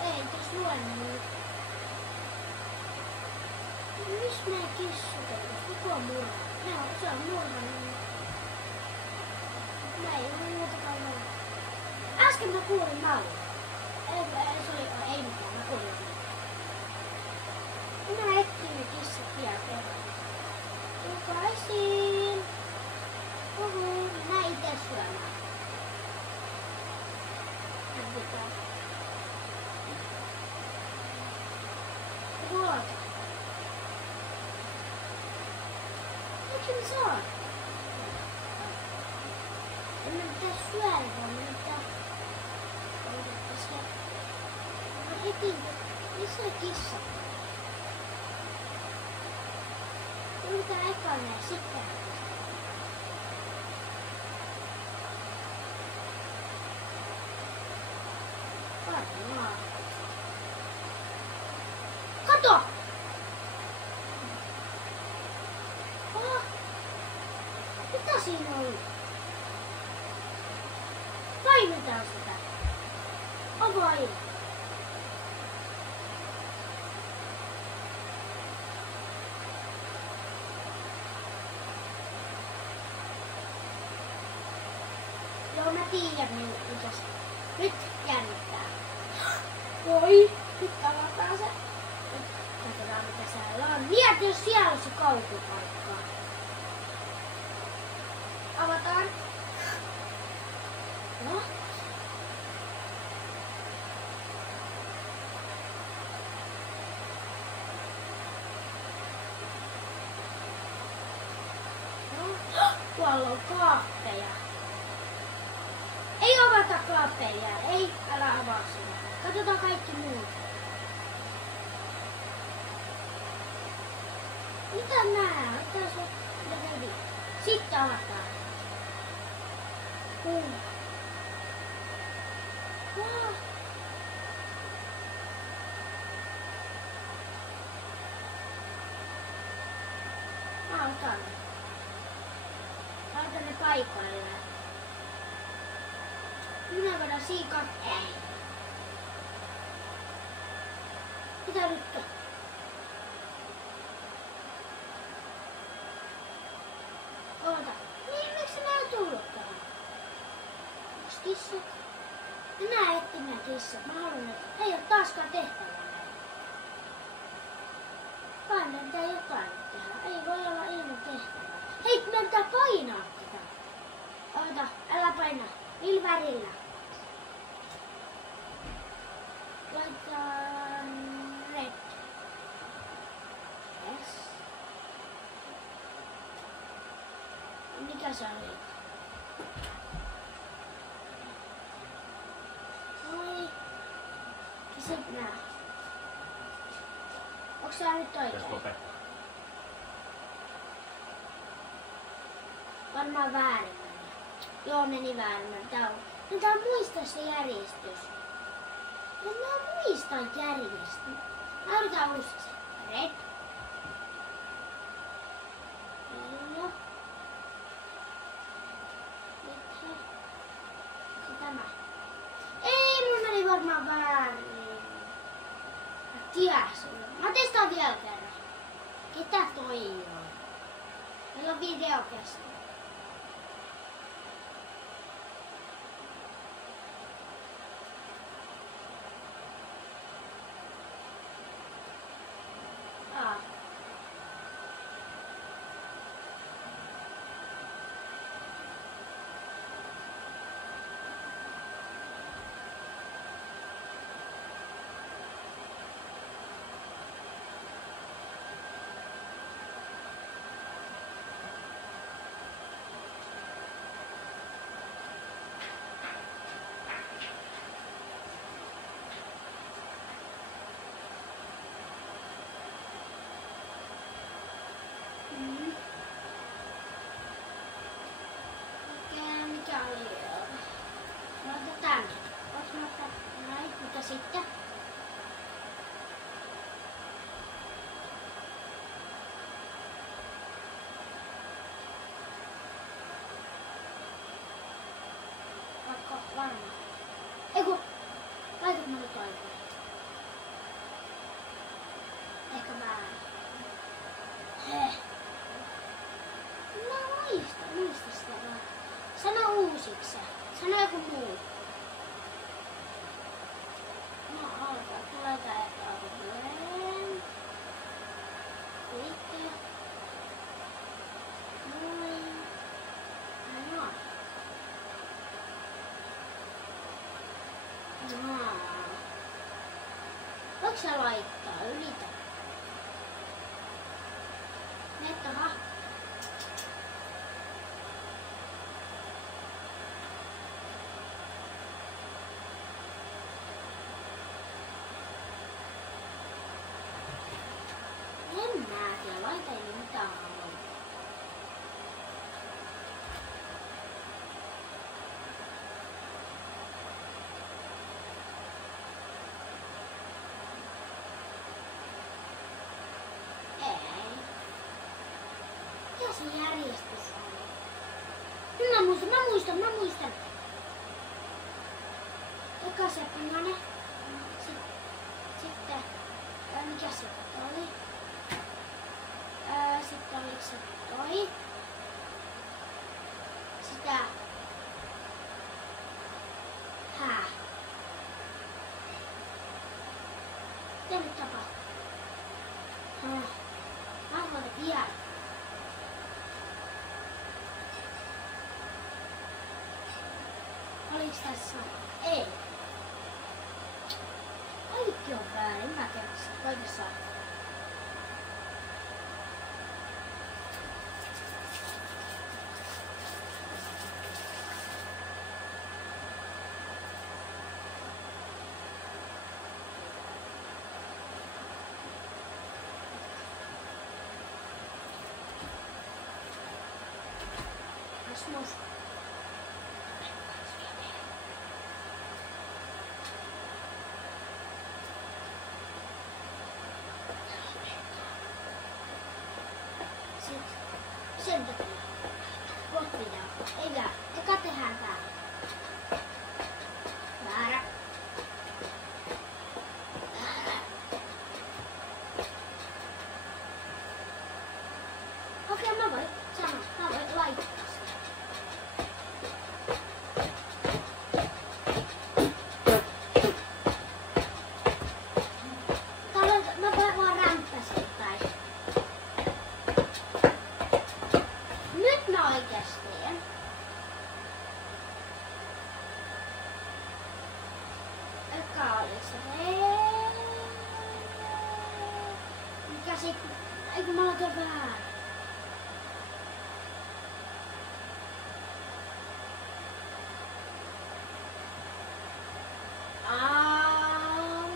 Ei tos luenut. Missä meidän kissut on? Kuka on murhannut? Se on murhannut. Mä ei ole muutakaan näin. Äsken mä kuulin naulun. Ei mitään, mä kuulin. Minä etsin ne kissat vielä kerran. Takaisin. Mä ite syömään. Ruoka. Eikö me saa? En mä pitää syödä, vaan mä pitää... Mä heti... Missä on kissa? Yritän ekana ja sitten. Varmaan. Kato! Mitä siinä on? Painetaan sitä. Avaa. Joo, mä tiedän mitä se. Nyt jännittää. Voi, nyt avataan se. Katsotaan mitä siellä on. Mieti jos siellä on se kaukopaikka. Avataan. No. Tuolla on kaappeja. Ei avata kaappeja. Ei, älä avaa sitä. Katsotaan kaikki muut. Mitä nää? Ottaa se jotenkin. Sitten avataan. Wow. Mä otan ne. Laitan ne paikoille. Minä voidaan siikattaa. Mitä nyt? Oota. Niin, miksi mä oon tullut tähän? Onks kissat? Minä etsin nää kissat. Mä haluan, että ei oo taaskaan tehtävää. Kai meidän pitää jotain tehdä. Ei voi olla ilman tehtävää. Hei, meidän pitää painaa tätä. Oota, älä paina. Millä värillä? Laitaan red. Yes. Mikä se oli? Oi. Ja sit nää. Onks sä nyt oikein? Varmaan väärin meni. Joo, meni väärin. Tää on. No tää muistaa se järjestys. En mä muista järjestys. Mä yritän uusiksi. Red. Yellow. Sitten. Tämä. Ei, mun meni varmaan väärin. Mä tiesin. Mä testaan vielä kerran. Ketä toi on? Meillä on video kesken. Mikä oli? Laita tänne. Oot näin, mitä sitten? Ootko varma? Eiku, laitatko mä nyt oikein? Ehkä väärin. Muista sitä vaan. Sano uusiksi. Sano joku muu. No alkaa. Tulee tää epäoleen. Sitten. Noin. No. No. Voitko sä laittaa ylitä? Nettaha. En mä tiedä, laita ei mitään halua. Ei. Mikä se järjestys on? Mä muistan. Eka se punainen. Sitten, mikä se oli? Sitten oliko se toi? Sitä. Mitä nyt tapahtuu? Mä haluan vielä. Oliks tässä? Ei. Kaikki on väärin. Mä keksin. Koita saa. Rasmus. Sitten sen takia. Kotivideo. Eikä. Eka tehdään tää. Väärä. Okei, mä voin sanoa. Mä voin laittaa sen. Mä vaan rämppäsin tai. Nyt mä oikeesti teen. Eka oli se. Mikä sit? Eikö mä laitan vähän?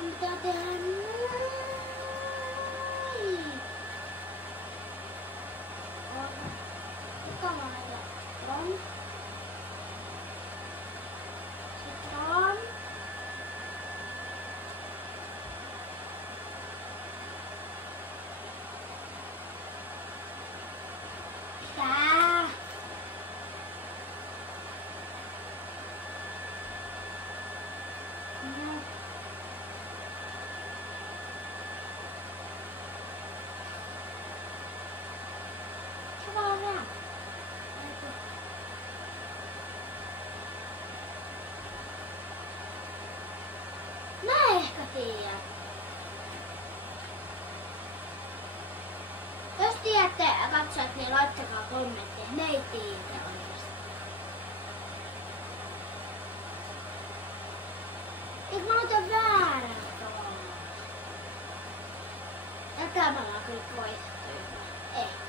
Mitä tehdä näin? Mitä mä laitan? Sitten tää. No. Se vaan nää. Mä ehkä tiedän. Jos tiedätte katsojat, niin laittakaa kommentteja. Me ei tiedä oikeesti. Eikö mä laitan väärän tavalla? Tätä mä oon kyllä koittanut. Ehkä.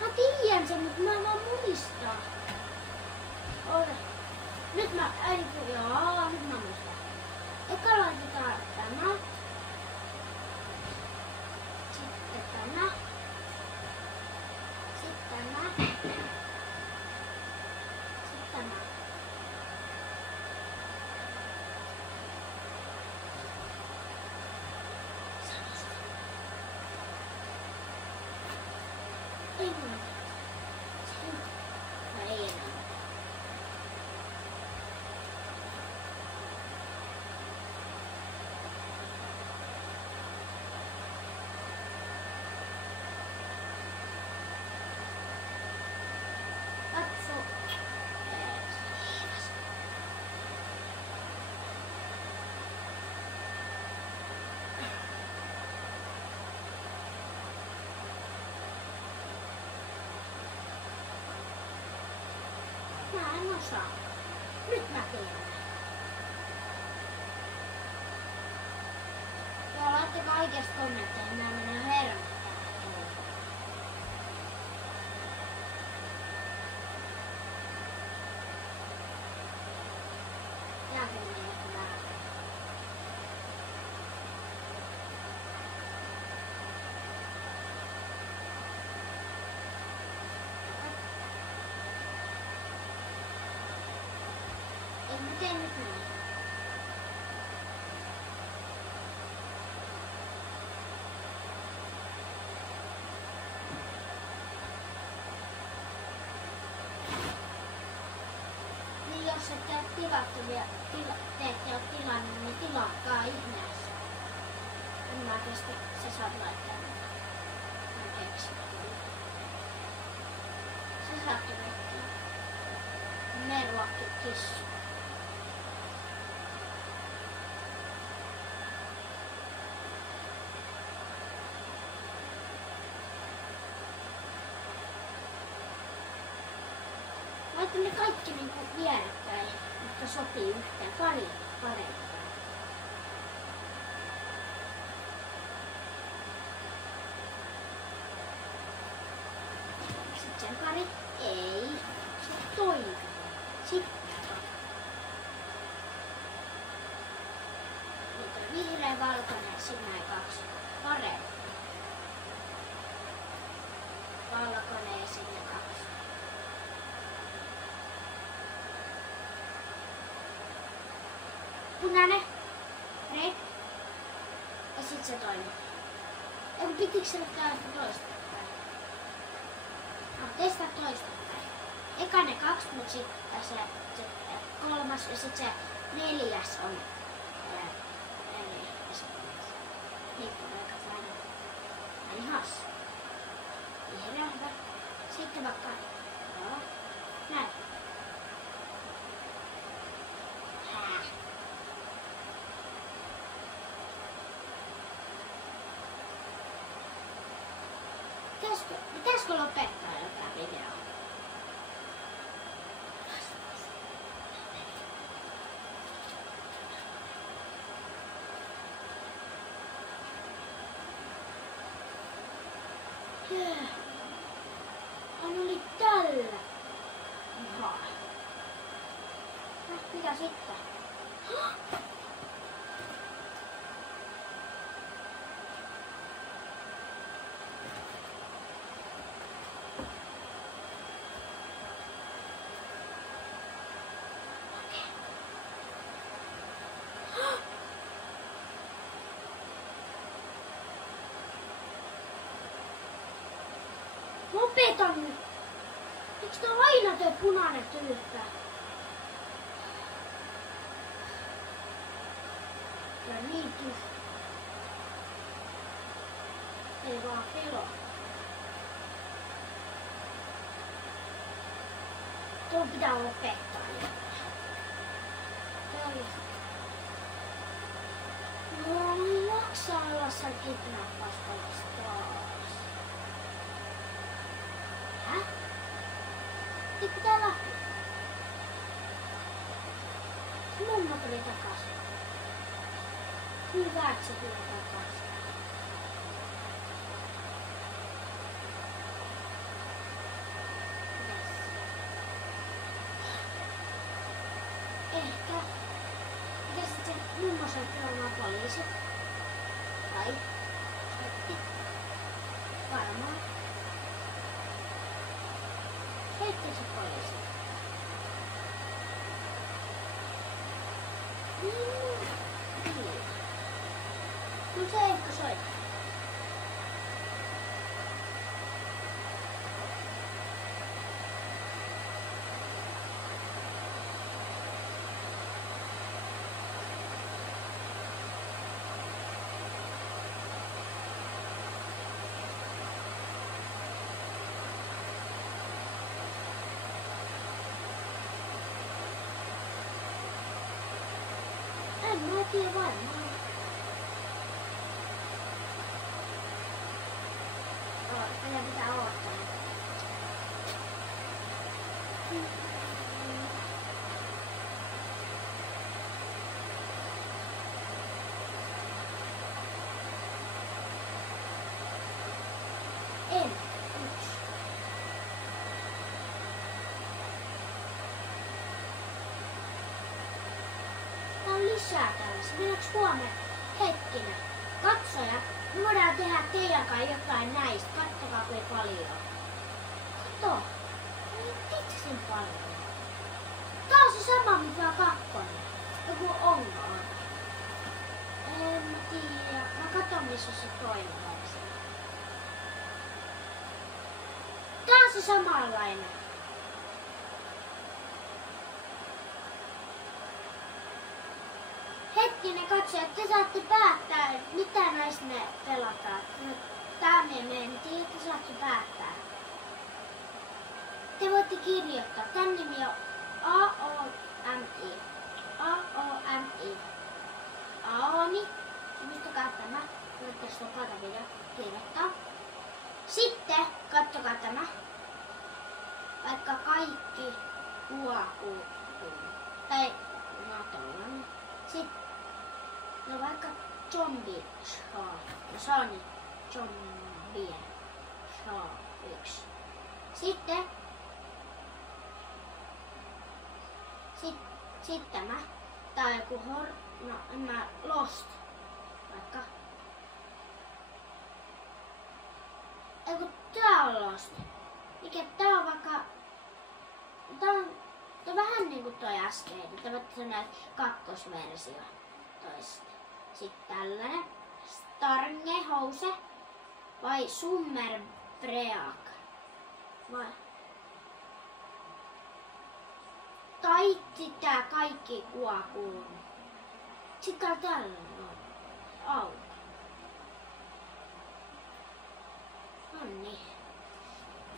Mä tiedän sen, mutta mä en vaan muista. Ota. Nyt mä, nyt mä muistan. Eka laitetaan tämä. Sitten tämä. Sitten tämä. Sitten tämä. Ei enää. Ei enää. Katso. Mä en osaa. Nyt mä tiedän. Joo, laittakaa oikeesti kommentteja, mä menen hermottaa. Tääkin menee kyllä. Miten nyt menee? Niin jos ette ole tilattu vielä, te ette ole tilannut, niin tilatkaa ihmeessä. En mä kestä, sä saat laittaa. Mä keksin kyllä. Sä saat laittaa. Me ruokki kissu. Laitan ne kaikki niinku vierekkäin, mutta sopii yhteen paremmin. Sitten sen kari. Ei. Se toinen. Sitten. Nyt on vihreä, valkoinen, sinne kaksi. Parempi. Valkoinen ja sinne kaksi. punainen, red ja sit se toinen. Eiku pitikö se nyt tällaista toistepäin? No, testaa toistepäin. Eka ne 2, mut sitten se 3 ja sit se 4 on eri. Ja se 5. Niitä on aika vähän hassu. Vihreä hyvä. Sitten vaikka, joo, näin. Pitäisikö lopettaa jotain videoa? Oli tällä. Jaha. Mitä sitten? Lopeta nyt! Eiks tää aina toi punainen tyyppää? Tää on niin tyhjä. Ei vaan pelo. Tuo pitää lopettaa jotain. No, niin jaksaa olla sen kidnappauspalasta taas. Häh? Nyt pitää läpi. Mummo tuli takaisin. Hyvä, että se tuli takaisin. Ehkä. Mitä sitten se mummo soitti varmaan poliisit? Tai soitti. Varmaan. Soitti se poliisi. Niin. No se ehkä soitti. En mä tiedä varmaan. Meidän pitää odottaa. En. Yksi. Tää on lisää tällaisia. Mennäänkö huomenna? Hetkinen. Katsoja, me voidaan tehdä teidän kanssa jotain näistä. Kattokaa kuinka paljon. Kato. Vitsin paljon. Tää on se sama mikä on kakkonen. Joku onko? En mä tiedä. Mä katon missä on se toinen versio. Tää on se samanlainen. Hetkinen katsojat, te saatte päättää, mitä näistä me pelataan. No, tää me mentiin, te saatte päättää. Te voitte kirjoittaa. Tän nimi on AOMI. AOMI. Aoni. Muistakaa tämä. Voitte stopata video. Kirjoittaa. Sitten katsokaa tämä. Vaikka kaikki huokuu. Tai no tollanen. Sitten no vaikka zombie show. No se on zombie show 1. Sitten Sitten tämä. Tää on joku no en mä Lost. Vaikka. Eiku tää on Lost. Mikä tää on vaikka. Tää on vähän niinku toi äskeinen. Tää voitte sanoa kakkosversio. toista. Sitten tällainen Starnge-house vai Summerbreak. Vai tai tää kaikki kuokuu. Sitten on tällainen auto. Noniin.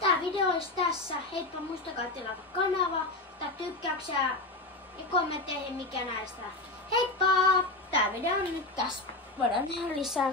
Tää video olisi tässä. Heippa, muistakaa tilata kanavaa, tai tykkäyksiä ja kommentteihin mikä näistä. Heippa! Tää video on nyt tässä. Voidaan tehdä lisää.